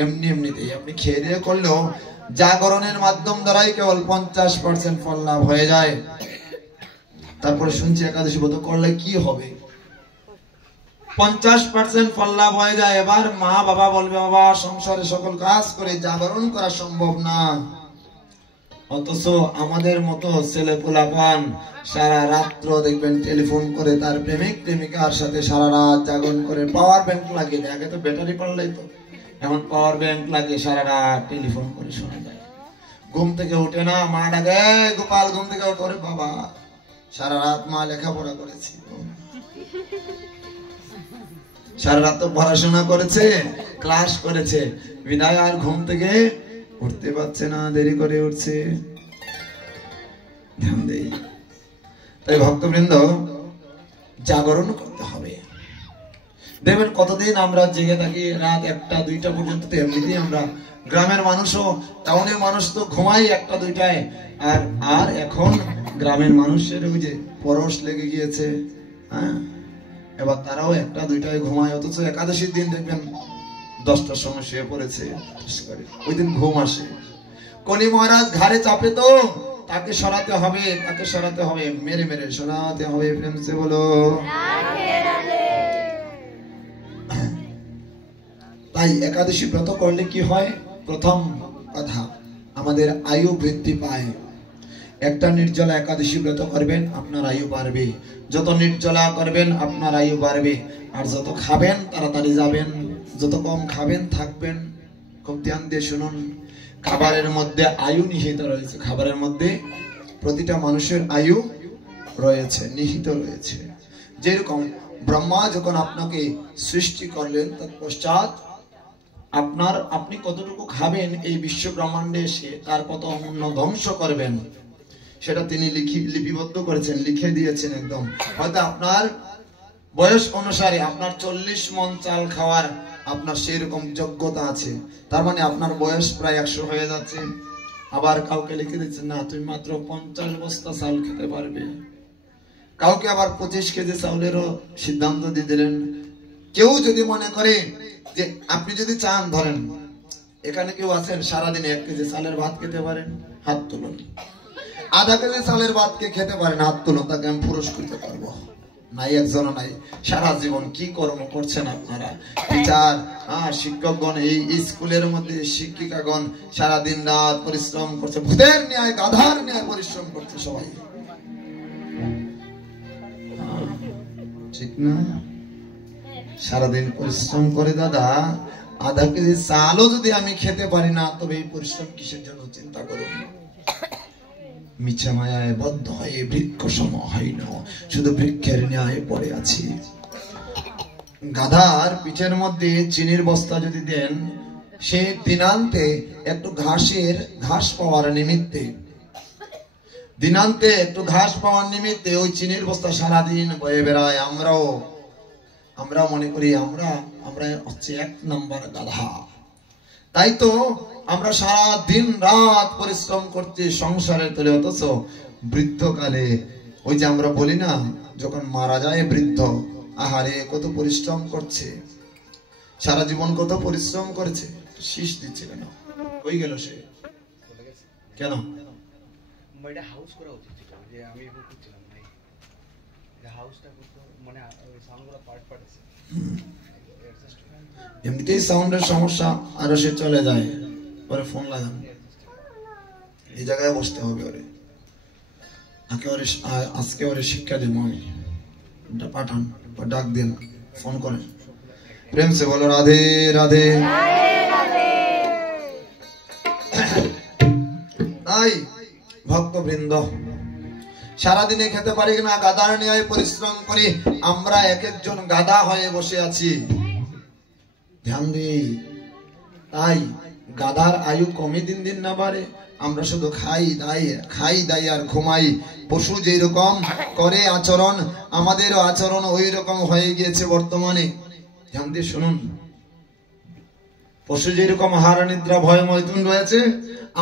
এমনিতেই আপনি খেয়ে দিয়ে করলেও জাগরণের মাধ্যম দ্বারাই কেবল 50% ফল লাভ হয়ে যায়। তারপরে শুনছি একাদশী ব্রত করলে কি হবে? 50% ফল লাভ হয়ে যায়। এবার মা বাবা বলবে বাবা সংসারে সকল কাজ করে জাগরণ করা সম্ভব না। অথচ আমাদের মতো ছেলে পোলাপান সারা রাত্র দেখবেন টেলিফোন করে তার প্রেমিক প্রেমিকার সাথে সারা রাত জাগরণ করে। পাওয়ার ব্যাংক লাগে, আগে তো ব্যাটারি পাল্লাই তো, এখন পাওয়ার ব্যাংক লাগে, সারা রাত টেলিফোন করে শোনা যায়। ঘুম থেকে উঠে না, মা ডাকে গোপাল ঘুম থেকে উঠে, বাবা সারা রাত মা লেখাপড়া করেছি, সারা রাত তো পড়াশোনা করেছে, ক্লাস করেছে, বিদায় আর ঘুম থেকে উঠতে পারছে না, দেরি করে উঠছে। ধ্যান দেই। তাই ভক্তবৃন্দ জাগরণ করতে হবে। দেখবেন কতদিন আমরা জেগে থাকি, রাত 1টা 2টা পর্যন্ত। এমনিতেই আমরা গ্রামের মানুষও, টাউনের মানুষ তো ঘুমাই 1টা 2টায়। আর এখন গ্রামের মানুষের ওই যে পরশ লেগে গিয়েছে, হ্যাঁ, এবার তারাও 1টা 2টায় ঘুমায়। অথচ একাদশীর দিন দেখবেন 10টার সময় শুয়ে পড়েছে, ওই দিন ঘুম আসে। কলি মহারাজ ঘাড়ে চাপে তো, তাকে সরাতে হবে, তাকে সরাতে হবে, মেরে মেরে সরাতে হবে। প্রেম সে বলো তাই একাদশী ব্রত করলে কি হয়? প্রথম কথা, আমাদের আয়ু বৃদ্ধি পায়। একটা নির্জলা একাদশী ব্রত করবেন, আপনার আয়ু বাড়বে। যত নির্জলা করবেন আপনার আয়ু বাড়বে। আর যত খাবেন তাড়াতাড়ি যাবেন, যত কম খাবেন থাকবেন। খুব ধ্যান দিয়ে শুনুন, খাবারের মধ্যে আয়ু নিহিত রয়েছে। খাবারের মধ্যে প্রতিটা মানুষের আয়ু রয়েছে, নিহিত রয়েছে। যেরকম ব্রহ্মা যখন আপনাকে সৃষ্টি করলেন, তৎপশ্চাৎ আপনি কতটুকু খাবেন এই বিশ্ব ব্রহ্মাণ্ডে এসে, তার কত অন্ন ধ্বংস করবেন, সেটা তিনি লিপিবদ্ধ করেছেন, লিখে দিয়েছেন একদম। হয়তো আপনার বয়স অনুসারে আপনার 40 মণ চাল খাওয়ার আপনার সেই রকম যোগ্যতা আছে, তার মানে আপনার বয়স প্রায় 100 হয়ে যাচ্ছে। আবার কাউকে লিখে দিচ্ছেন না তুমি মাত্র 50 বস্তা চাল খেতে পারবে, কাউকে আবার 25 কেজি চাউলেরও সিদ্ধান্ত দিয়ে দিলেন। কেউ যদি মনে করে যে আপনি যদি চান, ধরেন এখানে কেউ আছেন সারাদিনে 1 কেজি চালের ভাত খেতে পারেন, হাত তুলুন। আধা কেজি চালের ভাত কে খেতে পারেন, হাত তুলুন, তাকে আমি পুরস্কৃত করবো। নাই, একজন নাই। সারা জীবন কি কর্ম করছেন আপনারা? টিচার, শিক্ষকগণ, এই স্কুলের মধ্যে শিক্ষিকাগণ সারা দিন রাত পরিশ্রম করছে, ভূতের ন্যায় গাধার ন্যায় পরিশ্রম করছে সবাই, ঠিক না? সারাদিন পরিশ্রম করে দাদা, আধা কেজি চালও যদি আমি খেতে পারি না, তবে এই পরিশ্রম কিসের জন্য চিন্তা করুন। মিছা মায়ায় বদ্ধ হয়ে বৃক্ষ সম হয় না, শুধু বৃক্ষের ন্যায় পড়ে আছি। গাধার পিঠের মধ্যে চিনির বস্তা যদি দেন, সে দিনান্তে একটু ঘাস পাওয়ার নিমিত্তে, ওই চিনির বস্তা সারাদিন বয়ে বেড়ায়। আমরা মনে করি আমরা হচ্ছে 1 নম্বর গাধা। তাই তো আমরা সারা দিন রাত পরিশ্রম করছি সংসারের তলে, অথচ বৃদ্ধকালে ওই যে আমরা বলি না, যখন মারা যায় বৃদ্ধ, আহারে কত পরিশ্রম করছে, সারা জীবন কত পরিশ্রম করেছে, শীষ দিচ্ছে কেন? কই গেল সে? কেন? হাউস করা উচিত ছিল, যে আমি এখন করছিলাম ভাই, হাউসটা করতে মানে সাউন্ডগুলো পার্ট আছে, এমনিতেই সাউন্ডের সমস্যা, আরো সে চলে যায়, পরে ফোন লাগান, এই জায়গায় বসতে হবে ওরে, আজকে ওরে শিক্ষা দেবো আমি, পাঠান বা ডাক দিন, ফোন করেন, প্রেম সে বলো রাধে রাধে। তাই ভক্তবৃন্দ, সারাদিনে খেতে পারি না, গাদার ন্যায় পরিশ্রম করি, আমরা এক একজন গাদা হয়ে বসে আছি, ধ্যান দিই। তাই গাধার আয়ু কমে দিন দিন না বাড়ে, আমরা শুধু খাই দাই আর ঘুমাই। পশু যেই রকম করে আচরণ, আমাদেরও আচরণ ওই রকম হয়ে গিয়েছে বর্তমানে। ধ্যান দিয়ে শুনুন, পশু যেরকম আহার নিদ্রা ভয় মৈথুন রয়েছে,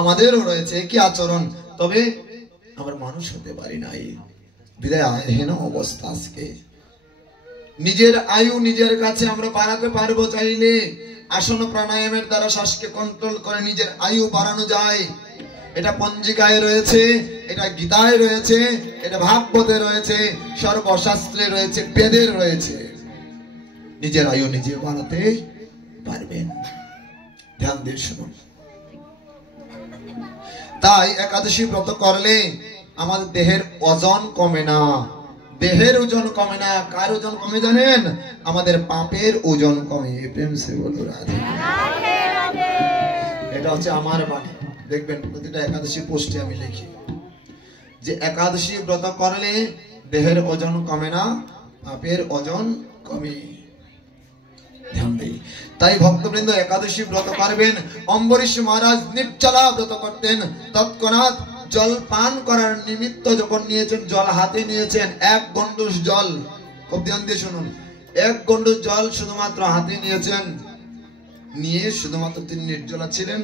আমাদেরও রয়েছে কি আচরণ, তবে আমরা মানুষ হতে পারি নাই, বিদায় হেন অবস্থা। আজকে নিজের আয়ু নিজের কাছে আমরা বাড়াতে পারবো চাইলে, আসন প্রাণায়ামের দ্বারা শ্বাসকে কন্ট্রোল করে নিজের আয়ু বাড়ানো যায়। এটা পঞ্জিকায় রয়েছে, এটা গীতায় রয়েছে, এটা ভাগবতে রয়েছে, সর্বশাস্ত্রে রয়েছে, বেদের রয়েছে। নিজের আয়ু নিজে বাড়াতে পারবেন, ধ্যান দিয়ে শুনুন। তাই একাদশী ব্রত করলে আমাদের দেহের ওজন কমে না, দেহের ওজন কমে না, কার ওজন কমে জানেন? আমাদের পাপের ওজন কমে। প্রেম সে বলো রাধে। এটা হচ্ছে আমার বাণী, দেখবেন প্রতিটা একাদশী পোস্টে আমি লিখি যে একাদশী ব্রত করলে দেহের ওজন কমে না, পাপের ওজন কমে, ধ্যান দেই। তাই ভক্তবৃন্দ একাদশী ব্রত পারবেন। অম্বরীশ মহারাজ নির্জলা ব্রত করতেন, তৎক্ষণাৎ জল পান করার নিমিত্ত যখন নিয়েছেন, জল হাতে নিয়েছেন, 1 গণ্ডূষ জল, খুব ধ্যান দিয়ে শুনুন, 1 গণ্ডূষ জল শুধুমাত্র হাতে নিয়েছেন, নিয়ে শুধুমাত্র তিনি নির্জলা ছিলেন।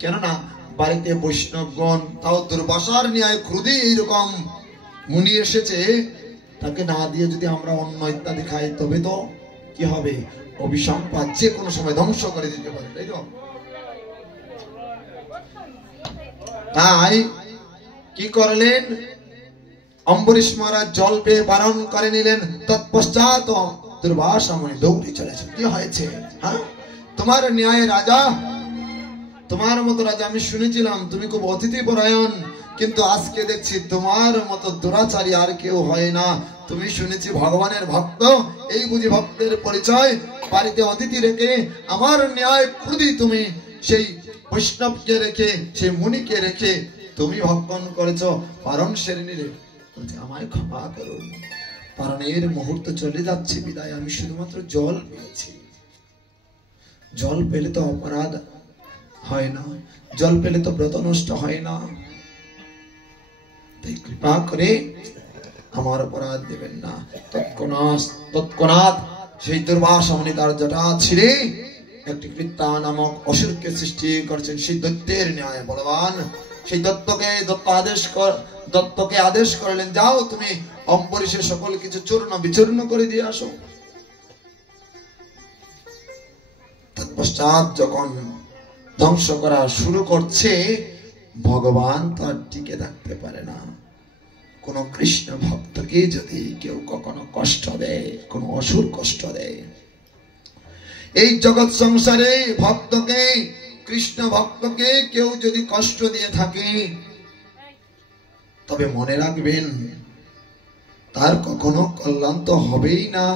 কেননা বাড়িতে বৈষ্ণবগণ, তাও দুর্বাসার ন্যায় ক্রোধী এইরকম মুনি এসেছে, তাকে না দিয়ে যদি আমরা অন্ন ইত্যাদি খাই, তবে তো কি হবে? অভিসম্পাদ যে কোনো সময় ধ্বংস করে দিতে পারে, তাই তো? তাই কি করলেন? অম্বরীশ মহারাজ জল পেয়ে পালন করে নিলেন। তৎপশ্চাৎ দুর্বাসা মুনি দৌড়ে চলেছে। কি হয়েছে? হ্যাঁ, তোমার ন্যায় রাজা, তোমার মতো রাজা আমি শুনেছিলাম তুমি খুব অতিথি পরায়ণ, কিন্তু আজকে দেখছি তোমার মতো দুরাচারী আর কেউ হয় না। তুমি শুনেছি ভগবানের ভক্ত, এই বুঝি ভক্তের পরিচয়? বাড়িতে অতিথি রেখে আমার ন্যায় ক্রোধী তুমি, সেই বৈষ্ণবকে রেখে, সেই মুনিকে রেখে তুমি ভক্ষণ করেছ, পারণ সেরে নিলে। আমায় ক্ষমা করুন, পারণের মুহূর্ত চলে যাচ্ছে, বিদায় আমি শুধুমাত্র জল পেয়েছি। জল পেলে তো অপরাধ হয় না, জল পেলে তো ব্রত নষ্ট হয় না। তাই কৃপা করে আমার অপরাধ দেবেন না। তৎক্ষণাৎ সেই দুর্বাসা মুনি তার জটা ছিঁড়ে একটি কৃত্যা নামক অসুরকে সৃষ্টি করেছেন। সেই দৈত্যের ন্যায় বলবান সেই দত্তকে আদেশ করলেন, যাও তুমি অম্বরীশের সকল কিছু চূর্ণ বিচূর্ণ করে দিয়ে আসো। তৎপশ্চাৎ যখন ধ্বংস করা শুরু করছে, ভগবান তো আর টিকে থাকতে পারে না। কোন কৃষ্ণ ভক্তকে যদি কেউ কখনো কষ্ট দেয়, কোন অসুর কষ্ট দেয়, এই জগৎ সংসারে ভক্তকে, কৃষ্ণ ভক্তকে কেউ যদি কষ্ট দিয়ে থাকে, তবে মনে রাখবেন তার কখনো কল্যাণ তো হবেই না,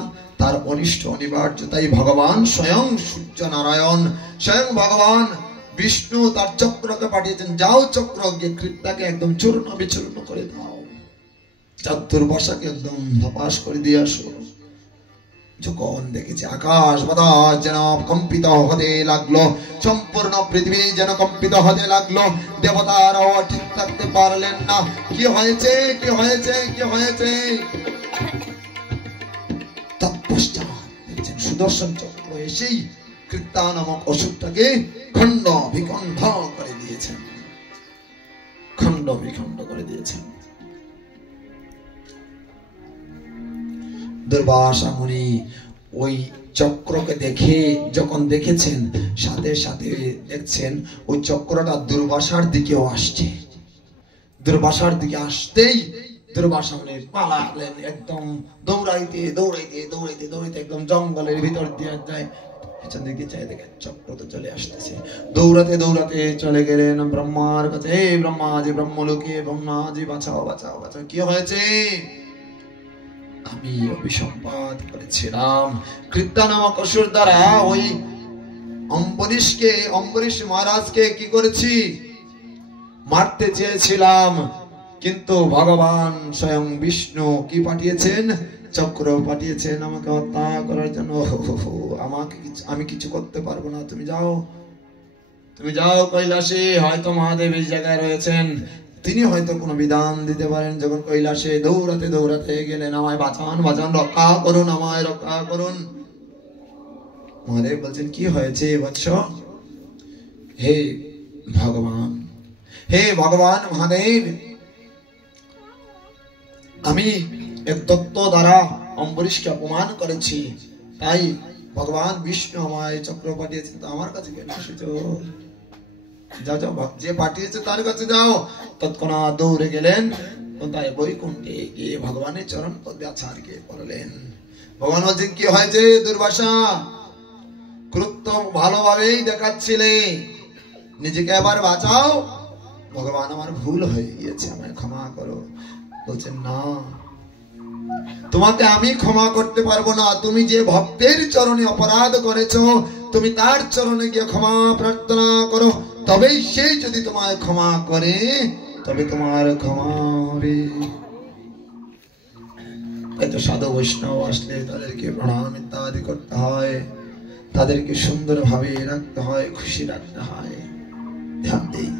তার অনিষ্ট অনিবার্য। তাই ভগবান স্বয়ং সূর্য নারায়ণ, স্বয়ং ভগবান বিষ্ণু তার চক্রকে পাঠিয়েছেন, যাও চক্র গিয়ে কৃত্যাকে একদম চূর্ণ বিচূর্ণ করে দাও, তার দুর্বাসাকে একদম ধপাস করে দিয়ে আসো। যখন দেখেছে আকাশ বাতাস যেন কম্পিত হতে লাগলো, সম্পূর্ণ পৃথিবী যেন কম্পিত হতে লাগলো, দেবতারাও ঠিক থাকতে পারলেন না। কি হয়েছে, কি হয়েছে, কি হয়েছে? তৎপশ্চাৎ দেখছেন সুদর্শন চক্র এসেই কৃত্যা নামক অসুরটাকে খণ্ড বিখণ্ড করে দিয়েছেন, খণ্ড বিখণ্ড করে দিয়েছেন। দুর্বাসা মুনি ওই চক্রকে দেখে যখন দেখেছেন, সাথে সাথে দেখছেন ওই চক্রটা দুর্বাসার দিকেও আসছে। দুর্বাসার দিকে আসতেই দুর্বাসা মুনি পালালেন, একদম দৌড়াইতে দৌড়াইতে দৌড়াইতে দৌড়াইতে একদম জঙ্গলের ভিতর দিয়ে যায়। পিছন দিকে চাই দেখেন চক্র তো চলে আসতেছে, দৌড়াতে দৌড়াতে চলে গেলেন ব্রহ্মার কাছে। হে ব্রহ্মাজি, ব্রহ্মলোকে ব্রহ্মাজি, বাঁচাও বাঁচাও বাঁচাও। কি হয়েছে? আমি অভিসম্পাত করেছিলাম কৃত্যা নামক অসুর দ্বারা ওই অম্বরীশ মহারাজকে কি করেছি, মারতে চেয়েছিলাম, কিন্তু ভগবান স্বয়ং বিষ্ণু কি পাঠিয়েছেন, চক্র পাঠিয়েছেন আমাকে হত্যা করার জন্য। আমি কিছু করতে পারবো না, তুমি যাও, তুমি যাও কৈলাসে, হয়তো মহাদেব এই জায়গায় রয়েছেন, তিনি হয়তো কোনো বিধান দিতে পারেন। যখন কৈলাসে দৌড়াতে দৌড়াতে গেলেন, আমায় বাঁচান বাঁচান, রক্ষা করুন, আমায় রক্ষা করুন। মহাদেব বলছেন, কি হয়েছে বৎস? হে ভগবান, হে ভগবান মহাদেব, আমি এক তত্ত্ব দ্বারা অম্বরীশকে অপমান করেছি, তাই ভগবান বিষ্ণু আমায় চক্র পাঠিয়েছেন। তো আমার কাছে কেন এসেছো? যাও যাও, যে পাঠিয়েছে তার কাছে যাও। তৎক্ষণাৎ দৌড়ে গেলেন কোথায়, বৈকুণ্ঠে গিয়ে ভগবানের চরণ পদে আছাড় পড়লেন। ভগবান বলছেন, কি হয়েছে দুর্বাসা? ক্রুদ্ধ ভালোভাবেই দেখাচ্ছিলে, নিজেকে আবার বাঁচাও। ভগবান, আমার ভুল হয়ে গিয়েছে, আমায় ক্ষমা করো। বলছেন, না, তোমাকে আমি ক্ষমা করতে পারবো না। তুমি যে ভক্তের চরণে অপরাধ করেছো, তুমি তার চরণে গিয়ে ক্ষমা প্রার্থনা করো, তবেই সে যদি তোমায় ক্ষমা করে, তবে তোমার ক্ষমা হবে। তাই তো সাধু বৈষ্ণব আসলে তাদেরকে প্রণাম ইত্যাদি করতে হয়, তাদেরকে সুন্দরভাবে রাখতে হয়, খুশি রাখতে হয়। ধ্যান দেই,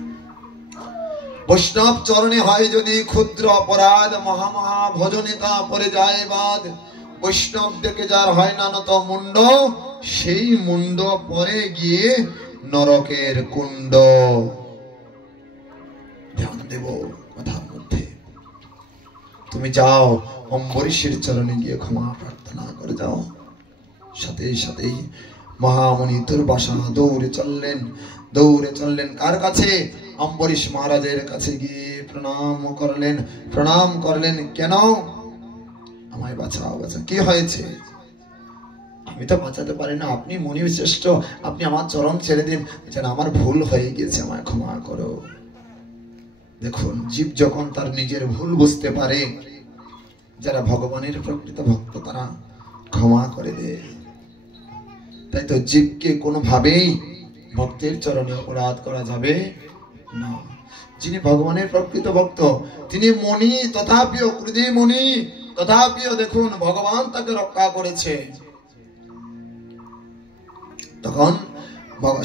বৈষ্ণব চরণে হয় যদি ক্ষুদ্র অপরাধ, মহামহা ভজনিতা পরে যায় বাদ। বৈষ্ণব দেখে যার হয় না নত মুন্ড, সেই মুন্ড পরে গিয়ে নরকের কুণ্ড। ধ্যান দেব কথার মধ্যে। তুমি যাও অম্বরীশের চরণে গিয়ে ক্ষমা প্রার্থনা করে যাও। সাথে সাথেই মহামুনি দুর্বাসা দৌড়ে চললেন কার কাছে? অম্বরীশ মহারাজের কাছে গিয়ে প্রণাম করলেন। কেন? আমায় বাঁচাও, বাঁচাও। কি হয়েছে? আমি তো বাঁচাতে পারি না, আপনি মুনি শ্রেষ্ঠ, আপনি আমার চরণ ছেড়ে দিন। আমার ভুল হয়ে গেছে, আমায় ক্ষমা করো। দেখুন, জীব যখন তার নিজের ভুল বুঝতে পারে, যারা ভগবানের প্রকৃত ভক্ত তারা ক্ষমা করে দেয়। তাই তো জীবকে কোনোভাবেই ভক্তের চরণে অপরাধ করা যাবে না। যিনি ভগবানের প্রকৃত ভক্ত, তিনি মনি তথাপিও, ক্রোধী মনি তথাপিও দেখুন ভগবান তাকে রক্ষা করেছে। তখন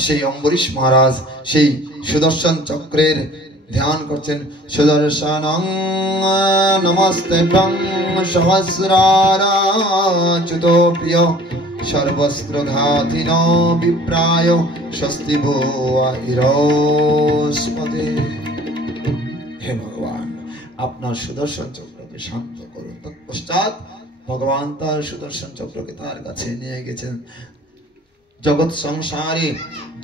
সেই অম্বরীশ মহারাজ সেই সুদর্শন চক্রের ध्यान करছেন सुदर्शनं नमस्तेभ्यं सहस्राराच्युतोप्य सर्वस्त्रघातिनो विप्राय स्वस्ति भूयिरोस्पते। हे भगवान আপনার সুদর্শন চক্রকে শান্ত করুন। তৎপশ্চাৎ ভগবান তার সুদর্শন চক্রকে তার কাছে নিয়ে গেছেন। জগৎ সংসারে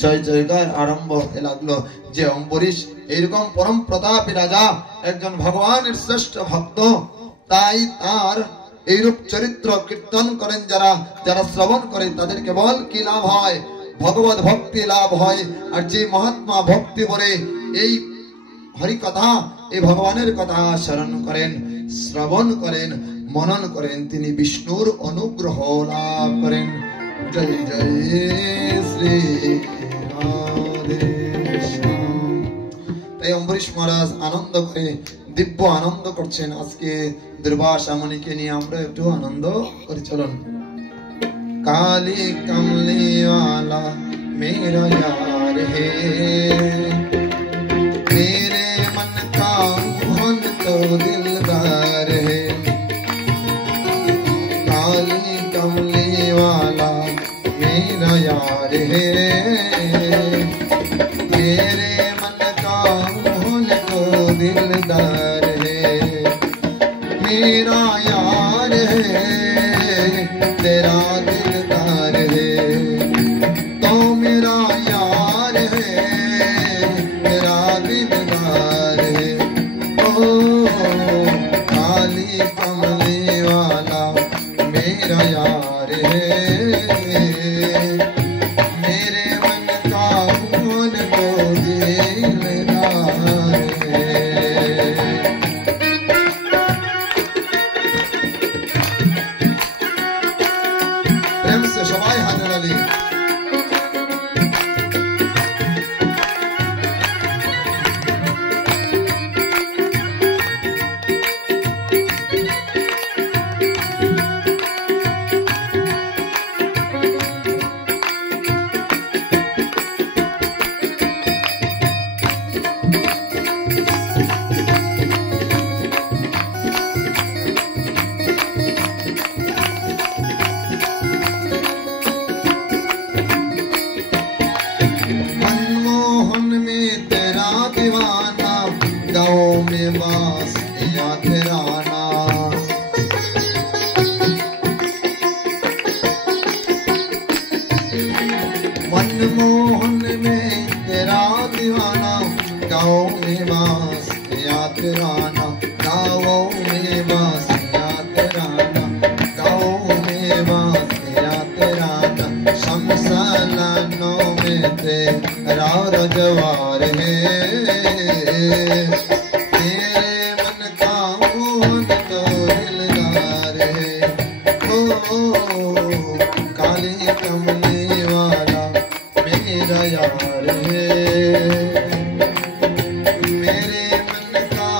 জয় জয়কার আরম্ভ হতে লাগলো যে অম্বরীশ এরকম পরম প্রতাপী রাজা, একজন ভগবানের শ্রেষ্ঠ ভক্ত, তাই তার এইরূপ চরিত্র কীর্তন করেন যারা যারা শ্রবণ করে তাদের কেবল কি লাভ হয়? ভগবত ভক্তি লাভ হয়। আর যে মহাত্মা ভক্তি বলে এই হরি কথা, এই ভগবানের কথা স্মরণ করেন, শ্রবণ করেন, মনন করেন, তিনি বিষ্ণুর অনুগ্রহ লাভ করেন। জয় জয় শ্রী রাধে কৃষ্ণ। তাই অম্বরীশ মহারাজ আনন্দ করে দিব্য আনন্দ করছেন। আজকে দুর্বাসা মুনিকে নিয়ে আমরা একটু আনন্দ করি, চলুন। কালী কমলি ওয়ালা মেরা यार है, मेरे मन का मोहन तो दिलदार है। काली कमली वाला मेरा यार है, मेरे मन का मोहन तो दिलदार है। मेरा यार है तेरा दिलदार है, तो मेरा यार है तेरा दिलदार है। ओ काली कमली वाला मेरा यार है, मेरे मन का मोहन को दिलदार है। प्रेम से सबाई हाथ डाली। मनमोहन में तेरा दीवाना, गाँव में बास या तेराना। मनमोहन में तेरा दीवाना, गाँव में बास या तेराना। गाँव में बास या तेराना, गाँव में बास या तेराना। शमशानों में तेरा रजवार है, तेरे मन का मोहन तो दिलदार है। ओ काली कमली वाला मेरा यार है, मेरे मन का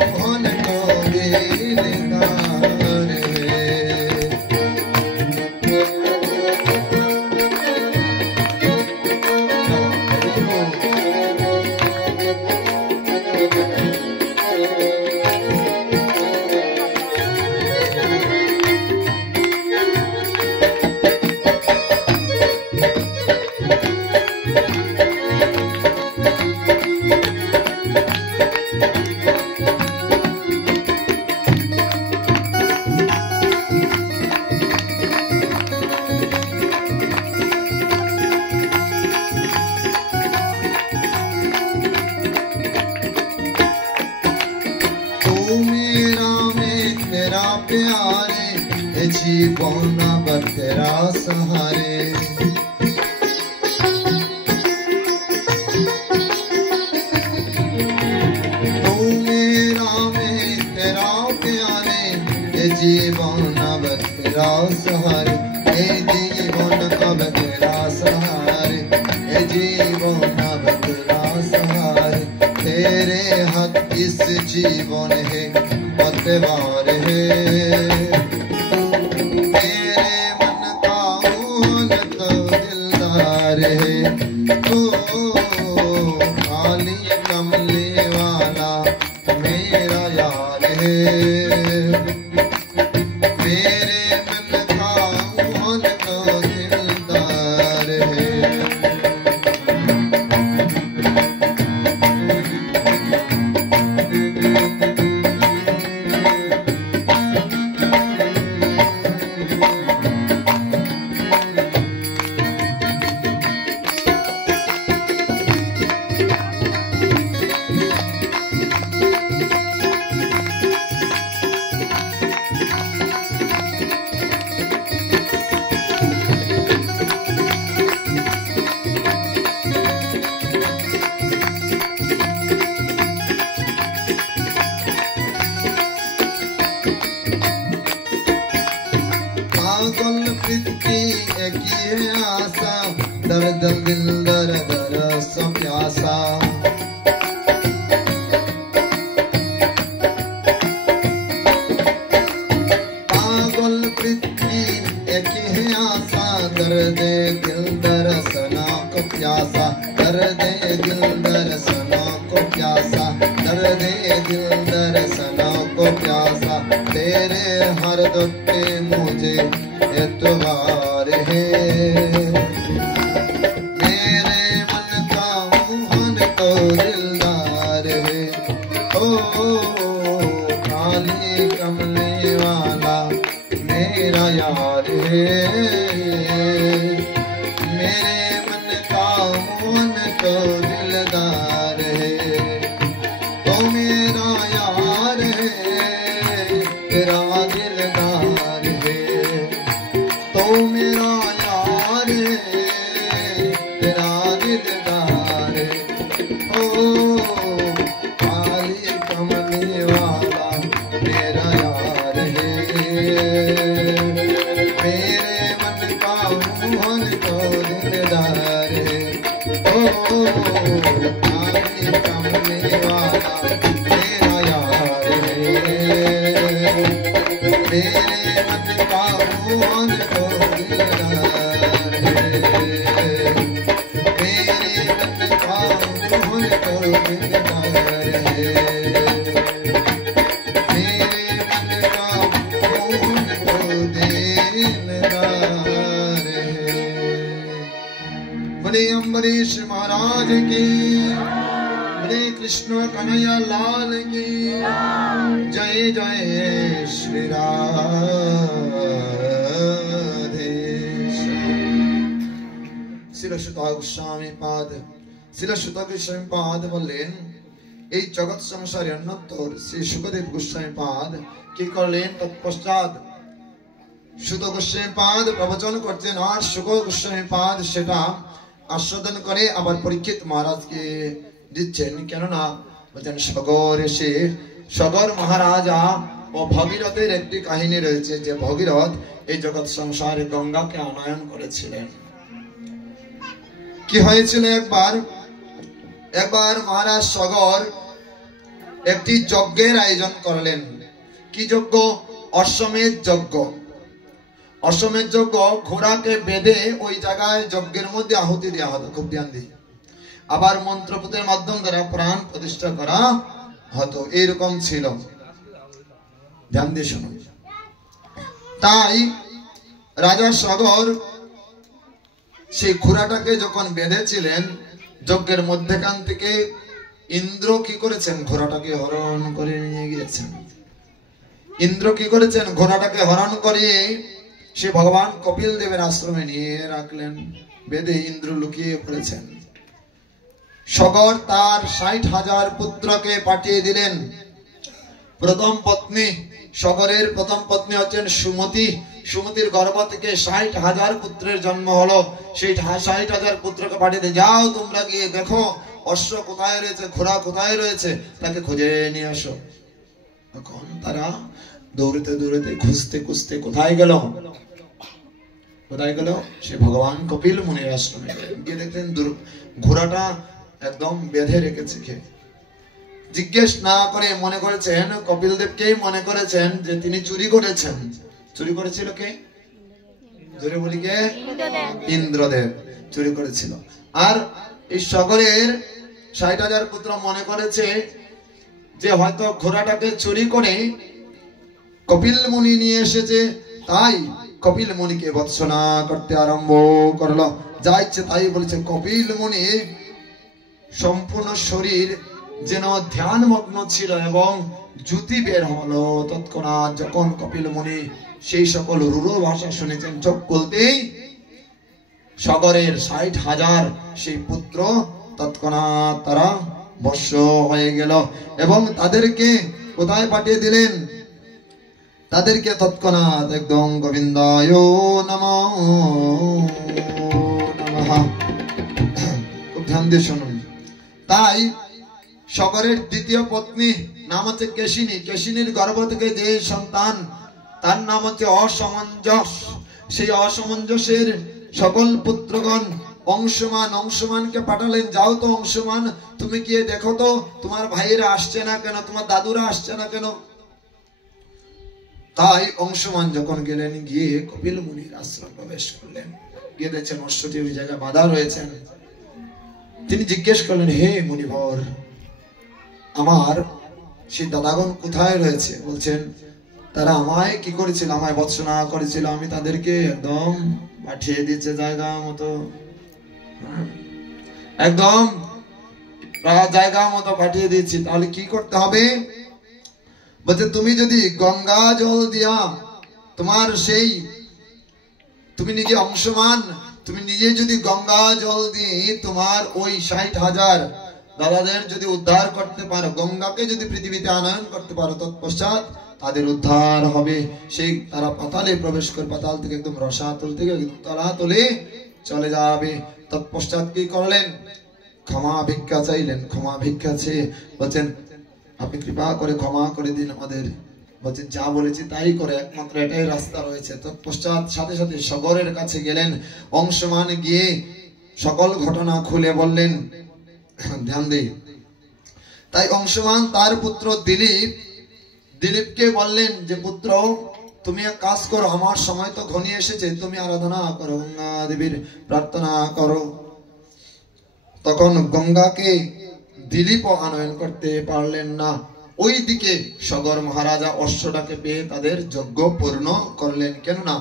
मोहन तो दिलदार है। प्यारे जीवन तेरा सहारे। तू मेरा में तेरा प्यारे जीवन तेरा सहारे। जीवन अब तेरा सहारे, जीवन अब तेरा सहारे। तेरे हाथ इस जीवन है पतवार है, मेरे मन का मोहन तो दिलदार है। ओ काली कमली वाला प्यासा दर्द दिल दर्द रस प्यासा पागल पृथ्वी एक है आशा दर्द दिल दर्शना को प्यासा दर्द दिल दर्शना को प्यासा दर्द दिल दर्शना को प्यासा तेरे हर दुख पे मुझे एतबार है मेरे मन का मोहन तो दिलदार है ओ काली कमली वाला मेरा यार है मेरे मन का मोहन तो दिलदार है तो मेरा यार है तेरा दिलदार है तो मेरा यार है तेरा दिलदार है ओ काली कमली वाला मेरा यार है मेरे मन का मोहन तो दिलदार है ओ काली कमली वाला मेरा यार है मेरे मन का मोहन तो दिलदार है मेरे मन का मोहन तो दिलदार है मेरे मन का मोहन तो दिलदार है। बोले अम्बरीश महाराज की बोले कृष्ण कन्हैया लाल की जय जय श्री राधे শিলসুতা গোস্বামী পাদ শিলসুতা গোস্বামী পাদ বললেন এই জগৎ সংসারে অন্যতর শ্রী সুখদেব গোস্বামী পাদ কি করলেন তৎপশ্চাৎ সুত গোস্বামী পাদ প্রবচন করতেন আর সুখ গোস্বামী পাদ সেটা আস্বাদন করে আবার পরীক্ষিত মহারাজকে দিচ্ছেন কেননা বলছেন সগর এসে সগর মহারাজা ও ভগীরথের একটি কাহিনী রয়েছে যে ভগীরথ এই জগৎ সংসারে গঙ্গাকে আনয়ন করেছিলেন কি হয়েছিল একবার মহারাজ সগর একটি যজ্ঞের আয়োজন করলেন কি যজ্ঞ অশ্বমেধ যজ্ঞ অশ্বমেধ যজ্ঞ ঘোড়াকে বেঁধে ওই জায়গায় যজ্ঞের মধ্যে আহুতি দেওয়া হতো খুব ধ্যান দিয়ে আবার মন্ত্রপুতের মাধ্যম দ্বারা প্রাণ প্রতিষ্ঠা করা হতো এইরকম ছিল ধ্যান দিয়ে শুনুন তাই রাজা সগর সেই ঘোড়াটাকে যখন বেঁধেছিলেন যজ্ঞের মধ্যখান থেকে ইন্দ্র কি করেছেন ঘোড়াটাকে হরণ করে নিয়ে গিয়েছেন ইন্দ্র কি করেছেন ঘোড়াটাকে হরণ করিয়ে সে ভগবান কপিল দেবের আশ্রমে নিয়ে রাখলেন বেঁধে ইন্দ্র লুকিয়ে পড়েছেন সগর তার ৬০,০০০ পুত্রকে পাঠিয়ে দিলেন প্রথম পত্নী সগরের প্রথম পত্নী হচ্ছেন সুমতি সুমতির গর্ভ থেকে ৬০,০০০ পুত্রের জন্ম হলো সেই ৬০,০০০ পুত্রকে পাঠিয়ে দিয়ে যাও তোমরা গিয়ে দেখো অশ্ব কোথায় রয়েছে ঘোড়া কোথায় রয়েছে তাকে খুঁজে নিয়ে আসো তখন তারা দৌড়তে দৌড়তে খুঁজতে খুঁজতে কোথায় গেল সে ভগবান কপিল মুনির আশ্রমে গিয়ে দেখতেন ঘোড়াটা একদম বেঁধে রেখেছে কে জিজ্ঞেস না করে মনে করেছেন কপিল দেবকেই মনে করেছেন যে তিনি চুরি করেছেন চুরি করেছিল কে জোরে বলি কে ইন্দ্রদেব চুরি করেছিল আর এই সগরের ৬০,০০০ পুত্র মনে করেছে যে হয়তো ঘোড়াটাকে চুরি করে কপিল মুনি নিয়ে এসেছে তাই কপিল মুনিকে ভৎসনা করতে আরম্ভ করলো যা ইচ্ছে তাই বলেছে কপিল মুনি সম্পূর্ণ শরীর যেন ধ্যান মগ্ন ছিল এবং জ্যোতি বের হলো তৎক্ষণাৎ যখন কপিল মুনি সেই সকল রূঢ় ভাষা শুনেছেন চোখ খুলতেই সগরের ৬০,০০০ সেই পুত্র তৎক্ষণাৎ তারা ভস্ম হয়ে গেল এবং তাদেরকে কোথায় পাঠিয়ে দিলেন তাদেরকে তৎক্ষণাৎ একদম গোবিন্দায় নমঃ খুব ধ্যান দিয়ে শুনুন তাই সগরের দ্বিতীয় পত্নী নাম হচ্ছে কেশিনী কেশিনীর গর্ভ থেকে যে সন্তান তার নাম হচ্ছে অসমঞ্জস সেই অসমঞ্জসের সকল পুত্রগণ অংশমানকে পাঠালেন, যাও তো অংশমান, তুমি গিয়ে দেখো তো তোমার ভাইয়েরা আসছে না কেন, তোমার দাদুরা আসছে না কেন। তাই অংশমান যখন গেলেন, গিয়ে কপিল মুনির আশ্রম প্রবেশ করলেন, গিয়ে দেখছেন অশ্বটি ওই জায়গায় বাঁধা রয়েছেন। তিনি জিজ্ঞেস করলেন, হে মুনিবর, আমার সেই দাদাগণ কোথায় রয়েছে? বলছেন, তারা আমায় কি করেছিল, আমায় ভৎসনা করেছিল, আমি তাদেরকে একদম পাঠিয়ে দিচ্ছে জায়গা মতো, একদম জায়গা মতো পাঠিয়ে দিচ্ছি। তাহলে কি করতে হবে? বলছে, তুমি যদি গঙ্গা জল দিয়া তোমার সেই, তুমি নিজে অংশমান, তুমি নিজে যদি গঙ্গা জল দিয়ে তোমার ওই 60,000 দাদাদের যদি উদ্ধার করতে পারো, গঙ্গাকে যদি পৃথিবীতে আনয়ন করতে পারো, তৎপশ্চাৎ তাদের উদ্ধার হবে। সেই তারা পাতালে প্রবেশ করে, পাতাল থেকে একদম রসাতল থেকে একদম তলাতলে চলে যাবে। তৎপশ্চাৎ কি করলেন? ক্ষমা ভিক্ষা চাইলেন। ক্ষমা ভিক্ষা চেয়ে বলছেন, আপনি কৃপা করে ক্ষমা করে দিন আমাদের। বলছেন, যা বলেছি তাই করে, একমাত্র এটাই রাস্তা রয়েছে। তৎপশ্চাৎ সাথে সাথে সগরের কাছে গেলেন। অংশমান গিয়ে সকল ঘটনা খুলে বললেন। ধ্যান দেই। তাই অংশমান তার পুত্র দিলীপকে বললেন যে, পুত্র তুমি এক কাজ করো, আমার সময় তো ঘনিয়ে এসেছে, তুমি আরাধনা করো, গঙ্গা দেবীর প্রার্থনা করো। তখন গঙ্গাকে দিলীপ আনয়ন করতে পারলেন না। ওইদিকে সগর মহারাজা অশ্বটাকে পেয়ে তাদের যজ্ঞ পূর্ণ করলেন। কেননা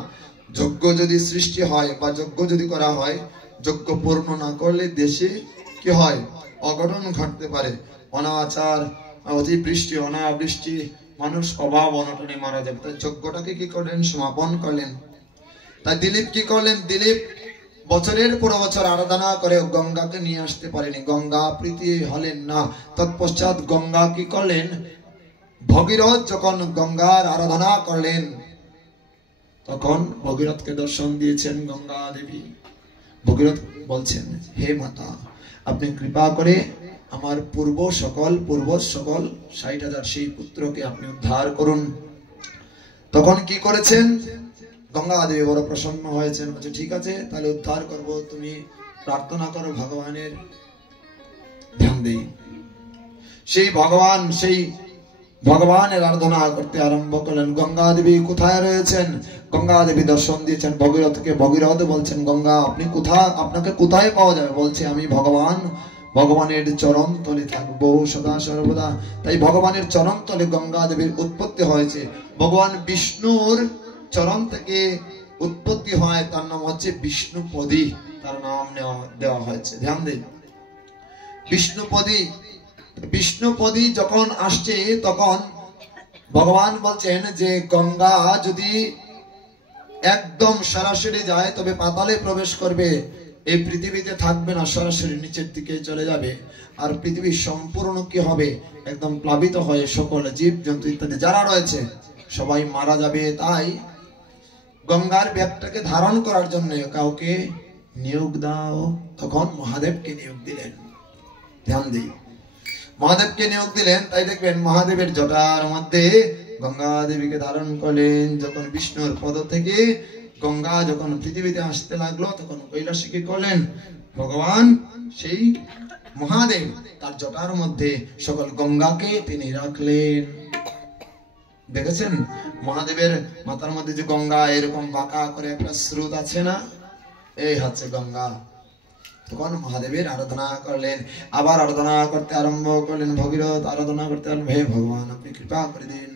যজ্ঞ যদি সৃষ্টি হয় বা যজ্ঞ যদি করা হয়, যজ্ঞ পূর্ণ না করলে দেশে কি হয়? অঘটন ঘটতে পারে। অনাচার, অতিবৃষ্টি, অনাবৃষ্টি, মানুষ অভাব অনটনে মারা যাবে। তাই যজ্ঞটাকে কি করলেন? সমাপন করলেন। তাই দিলীপ কি করলেন? দিলীপ বছরের পর বছর আরাধনা করে গঙ্গাকে নিয়ে আসতে পারেনি, গঙ্গা প্রীতি হলেন না। তৎপশ্চাৎ গঙ্গা কি করলেন? ভগীরথ যখন গঙ্গার আরাধনা করলেন, তখন ভগীরথকে দর্শন দিয়েছেন গঙ্গা দেবী। ভগীরথ বলছেন, হে মাতা, আপনি কৃপা করে আমার পূর্ব সকল 60,000 সেই পুত্রকে আপনি উদ্ধার করুন। তখন কি করেছেন? গঙ্গা দেবী বড় প্রসন্ন হয়েছেন। বলছে, ঠিক আছে, তাহলে উদ্ধার করব, তুমি প্রার্থনা করো ভগবানের। ধ্যান দেই। সেই ভগবানের আরাধনা করতে আরম্ভ করলেন। গঙ্গা দেবী কোথায় রয়েছেন? গঙ্গা দেবী দর্শন দিয়েছেন ভগীরথকে। ভগীরথ বলছেন, গঙ্গা আপনি আপনাকে কোথায় পাওয়া যাবে? বলছে, আমি ভগবানের চরণ তলে থাকবো সদা সর্বদা। তাই ভগবানের চরণ তলে গঙ্গা দেবীর উৎপত্তি হয়েছে। ভগবান বিষ্ণুর চরণ থেকে উৎপত্তি হয়, তার নাম হচ্ছে বিষ্ণুপদী, তার নাম দেওয়া হয়েছে। ধ্যান দিন। বিষ্ণুপদী যখন আসছে, তখন ভগবান বলছেন যে গঙ্গা যদি একদম সরাসরি যায় তবে পাতালে প্রবেশ করবে, এই পৃথিবীতে থাকবে না, সরাসরি নিচের দিকে চলে যাবে। আর পৃথিবী সম্পূর্ণ কি হবে? একদম প্লাবিত হয়ে সকল জীব জন্তু ইত্যাদি যারা রয়েছে সবাই মারা যাবে। তাই গঙ্গার ব্যাগটাকে ধারণ করার জন্য কাউকে নিয়োগ দাও। তখন মহাদেবকে নিয়োগ দিলেন। ধ্যান দিই। মহাদেবকে নিয়োগ দিলেন। তাই দেখবেন মহাদেবের জটার মধ্যে গঙ্গা দেবীকে ধারণ করলেন। যখন বিষ্ণুর পদ থেকে গঙ্গা যখন পৃথিবীতে আসতে লাগলো, তখন কৈলাসে কি করলেন? ভগবান সেই মহাদেব তার জটার মধ্যে সকল গঙ্গাকে তিনি রাখলেন। দেখেছেন মহাদেবের মাথার মধ্যে যে গঙ্গা এরকম বাঁকা করে একটা স্রোত আছে না, এই হচ্ছে গঙ্গা। তখন মহাদেবের আরাধনা করলেন। আবার আরাধনা করতে আরম্ভ করলেন। ভগীরথ আরাধনা করতে আরম্ভ, হে ভগবান আপনি কৃপা করে দিন।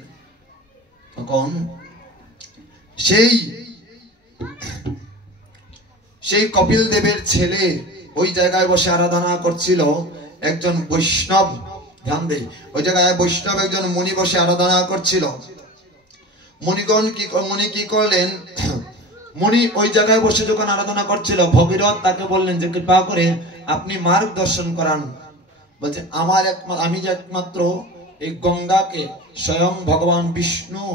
তখন সেই কপিল দেবের ছেলে ওই জায়গায় বসে আরাধনা করছিল, একজন বৈষ্ণব। ধ্যান দে। ওই জায়গায় বৈষ্ণব একজন মুনি বসে আরাধনা করছিল। মুনি কি করলেন? মুনি ওই জায়গায় বসে যখন আরাধনা করছিল, ভগীরথ তাকে বললেন যে কৃপা করে আপনি মার্গদর্শন করান। বলছে, আমি যে একমাত্র এই গঙ্গাকে স্বয়ং ভগবান বিষ্ণু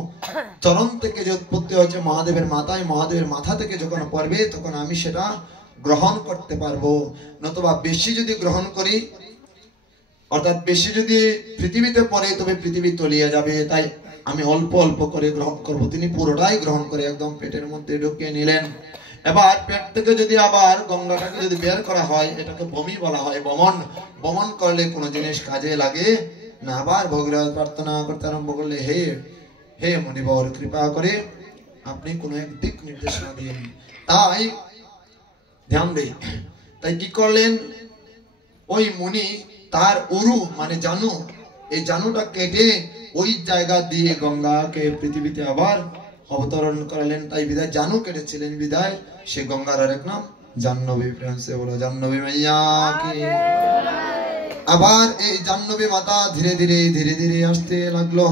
চরণ থেকে যে উৎপত্তি হয়েছে মহাদেবের মাথায়, মহাদেবের মাথা থেকে যখন পড়বে তখন আমি সেটা গ্রহণ করতে পারবো। নতুবা বেশি যদি গ্রহণ করি, অর্থাৎ বেশি যদি পৃথিবীতে পড়ে তবে পৃথিবী তলিয়ে যাবে। তাই আমি অল্প অল্প করে গ্রহণ করব। তিনি পুরোটাই গ্রহণ করে একদম পেটের মধ্যে ঢুকিয়ে নিলেন। এবার পেট থেকে যদি আবার গঙ্গাটাকে যদি বের করা হয়, এটাকে বমি বলা হয়, বমন। বমন করলে কোনো জিনিস কাজে লাগে না। আবার ভগীরথ প্রার্থনা করতে আরম্ভ করলে, হে হে মুনিবর, কৃপা করে আপনি কোনো এক দিক নির্দেশনা দিন। তাই ধ্যান দেই, তাই কি করলেন, ওই মুনি তার উরু মানে জানু, এই জানুটা কেটে ওই জায়গা দিয়ে গঙ্গাকে পৃথিবীতে আবার অবতরণ করালেন। তাই বিদায় জানু কেটেছিলেন, বিদায় সে গঙ্গার আরেক নাম জাহ্নবী। প্রেম সে বলো জাহ্নবী মাইয়া কি। আবার এই জাহ্নবী মাতা ধীরে ধীরে ধীরে ধীরে আসতে লাগলো।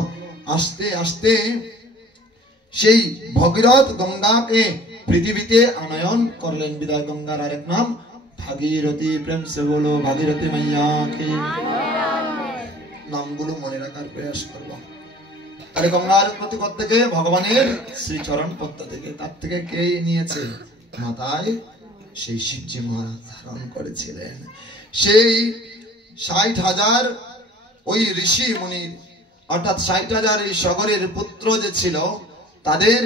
আস্তে আস্তে সেই ভগীরথ গঙ্গাকে পৃথিবীতে আনয়ন করলেন, বিদায় গঙ্গার আরেক নাম ভাগীরথী। প্রেম সে বলো ভাগীরথী মাইয়া কি। নামগুলো মনে রাখার প্রয়াস করবো। তাহলে গঙ্গার উৎপত্তি থেকে ভগবানের শ্রীচরণ পদ্ম থেকে, তার থেকে কে নিয়েছে, মাতায় সেই শিবজি মহারাজ ধারণ করেছিলেন। সেই 60,000 ওই ঋষি মুনি, অর্থাৎ 60,000 এই সগরের পুত্র যে ছিল, তাদের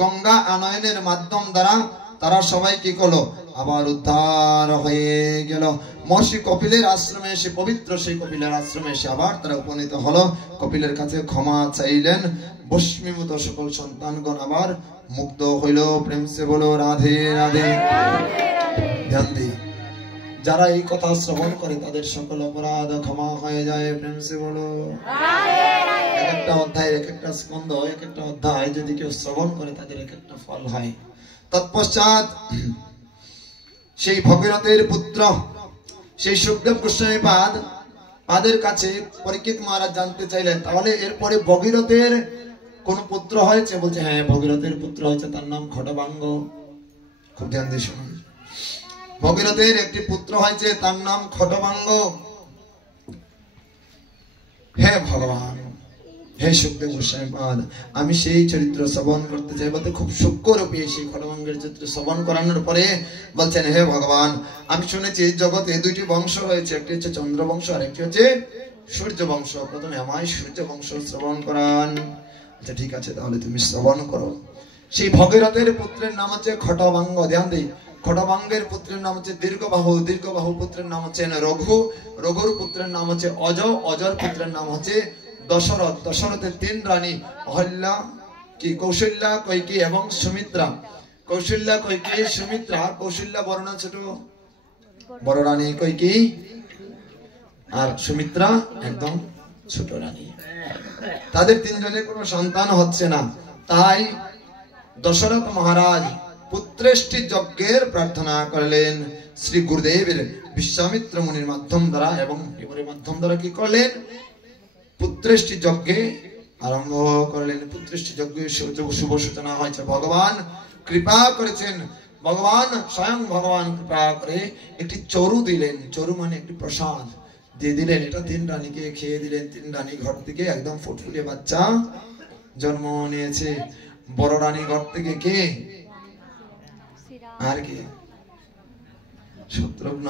গঙ্গা আনয়নের মাধ্যম দ্বারা তারা সবাই কি করলো, আবার উদ্ধার হয়ে গেল। মহর্ষি কপিলের আশ্রমে এসে, পবিত্র সেই কপিলের আশ্রমে এসে আবার তারা উপনীত হলো। কপিলের কাছে ক্ষমা চাইলেন। বস্মীভূত সকল সন্তানগণ আবার মুক্ত হইল। প্রেম সে বলো রাধে রাধে। ধ্যান দিই, যারা এই কথা শ্রবণ করে তাদের সকল অপরাধ ক্ষমা হয়ে যায়। প্রেম সে বলো। এক একটা অধ্যায়, এক একটা স্কন্ধ, এক একটা অধ্যায় যদি কেউ শ্রবণ করে তাদের এক একটা ফল হয়। তৎপশ্চাৎ সেই ভগীরথের পুত্র সেই সুখদেব গোস্বামী পাদের কাছে পরীক্ষিত মহারাজ জানতে চাইলেন, তাহলে এরপরে ভগীরথের কোন পুত্র হয়েছে? বলছে হ্যাঁ, ভগীরথের পুত্র হয়েছে, তার নাম খটবাঙ্গ। খুব ধ্যান দিয়ে শুনুন, ভগীরথের একটি পুত্র হয়েছে, তার নাম খটবাঙ্গ। হে ভগবান, হে সুখদেব গোস্বামী পাদ, আমি সেই চরিত্র শ্রবণ করতে চাই। বলতে খুব সূক্ষ্মরূপে সেই খটবাঙ্গের চরিত্র শ্রবণ করানোর পরে বলছেন, হে ভগবান, আমি শুনেছি জগতে দুইটি বংশ রয়েছে, একটি হচ্ছে চন্দ্র বংশ আর একটি হচ্ছে সূর্য বংশ। প্রথমে আমায় সূর্য বংশ শ্রবণ করান। আচ্ছা ঠিক আছে, তাহলে তুমি শ্রবণ করো। সেই ভগীরথের পুত্রের নাম হচ্ছে খটবাঙ্গ। ধ্যান দেই, খটবাঙ্গের পুত্রের নাম হচ্ছে দীর্ঘবাহু, দীর্ঘবাহু পুত্রের নাম হচ্ছে রঘু, রঘুর পুত্রের নাম হচ্ছে অজ, অজর পুত্রের নাম হচ্ছে দশরথ। দশরথের 3 রানী, অহল্যা কি, কৌশল্যা, কৈকেয়ী এবং সুমিত্রা। কৌশল্যা, কৈকেয়ী, সুমিত্রা। কৌশল্যা বড় না ছোট? বড় রানী কৈকেয়ী, আর সুমিত্রা একদম ছোট রানী। তাদের 3 জনের কোনো সন্তান হচ্ছে না। তাই দশরথ মহারাজ পুত্রেষ্টি যজ্ঞের প্রার্থনা করলেন শ্রী গুরুদেবের বিশ্বামিত্র মুনির মাধ্যম দ্বারা, এবং এবারের মাধ্যম দ্বারা কি করলেন, পুত্রেষ্টি যজ্ঞে আরম্ভ করলেন। পুত্রেষ্টি যজ্ঞের শুভ সূচনা হয়েছে। ভগবান কৃপা করেছেন, ভগবান স্বয়ং ভগবান কৃপা করে একটি চরু দিলেন। চরু মানে একটি প্রসাদ দিয়ে দিলেন। এটা 3 রানীকে খেয়ে দিলেন। 3 রানী ঘর থেকে একদম ফুটফুটে বাচ্চা জন্ম নিয়েছে। বড় রানী ঘর থেকে কে, আর কে, শত্রুঘ্ন।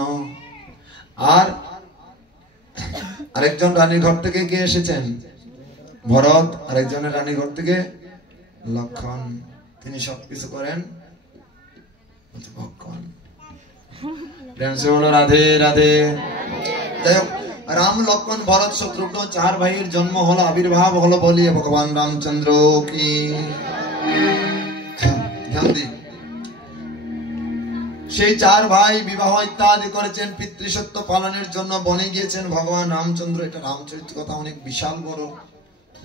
আর আরেকজন রানীর ঘর থেকে কে এসেছেন, ভরত। আরেকজনের রানীর ঘর থেকে লক্ষণ। তিনি সবকিছু করেন ভক্ষণ। রাধে রাধে। যাই হোক, রাম লক্ষণ ভরত শত্রুঘ্ন 4 ভাইয়ের জন্ম হলো, আবির্ভাব হলো বলিয়ে ভগবান রামচন্দ্র কি। ধ্যান দিন, সেই 4 ভাই বিবাহ ইত্যাদি করেছেন, পিতৃসত্য পালনের জন্য বনে গিয়েছেন ভগবান রামচন্দ্র। এটা রামচরিত কথা অনেক বিশাল বড়,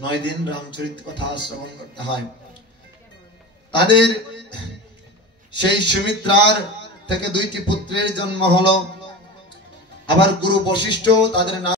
9 দিন রামচরিত কথা শ্রবণ করতে হয়। তাদের সেই সুমিত্রার থেকে 2টি পুত্রের জন্ম হলো। আবার গুরু বশিষ্ঠ তাদের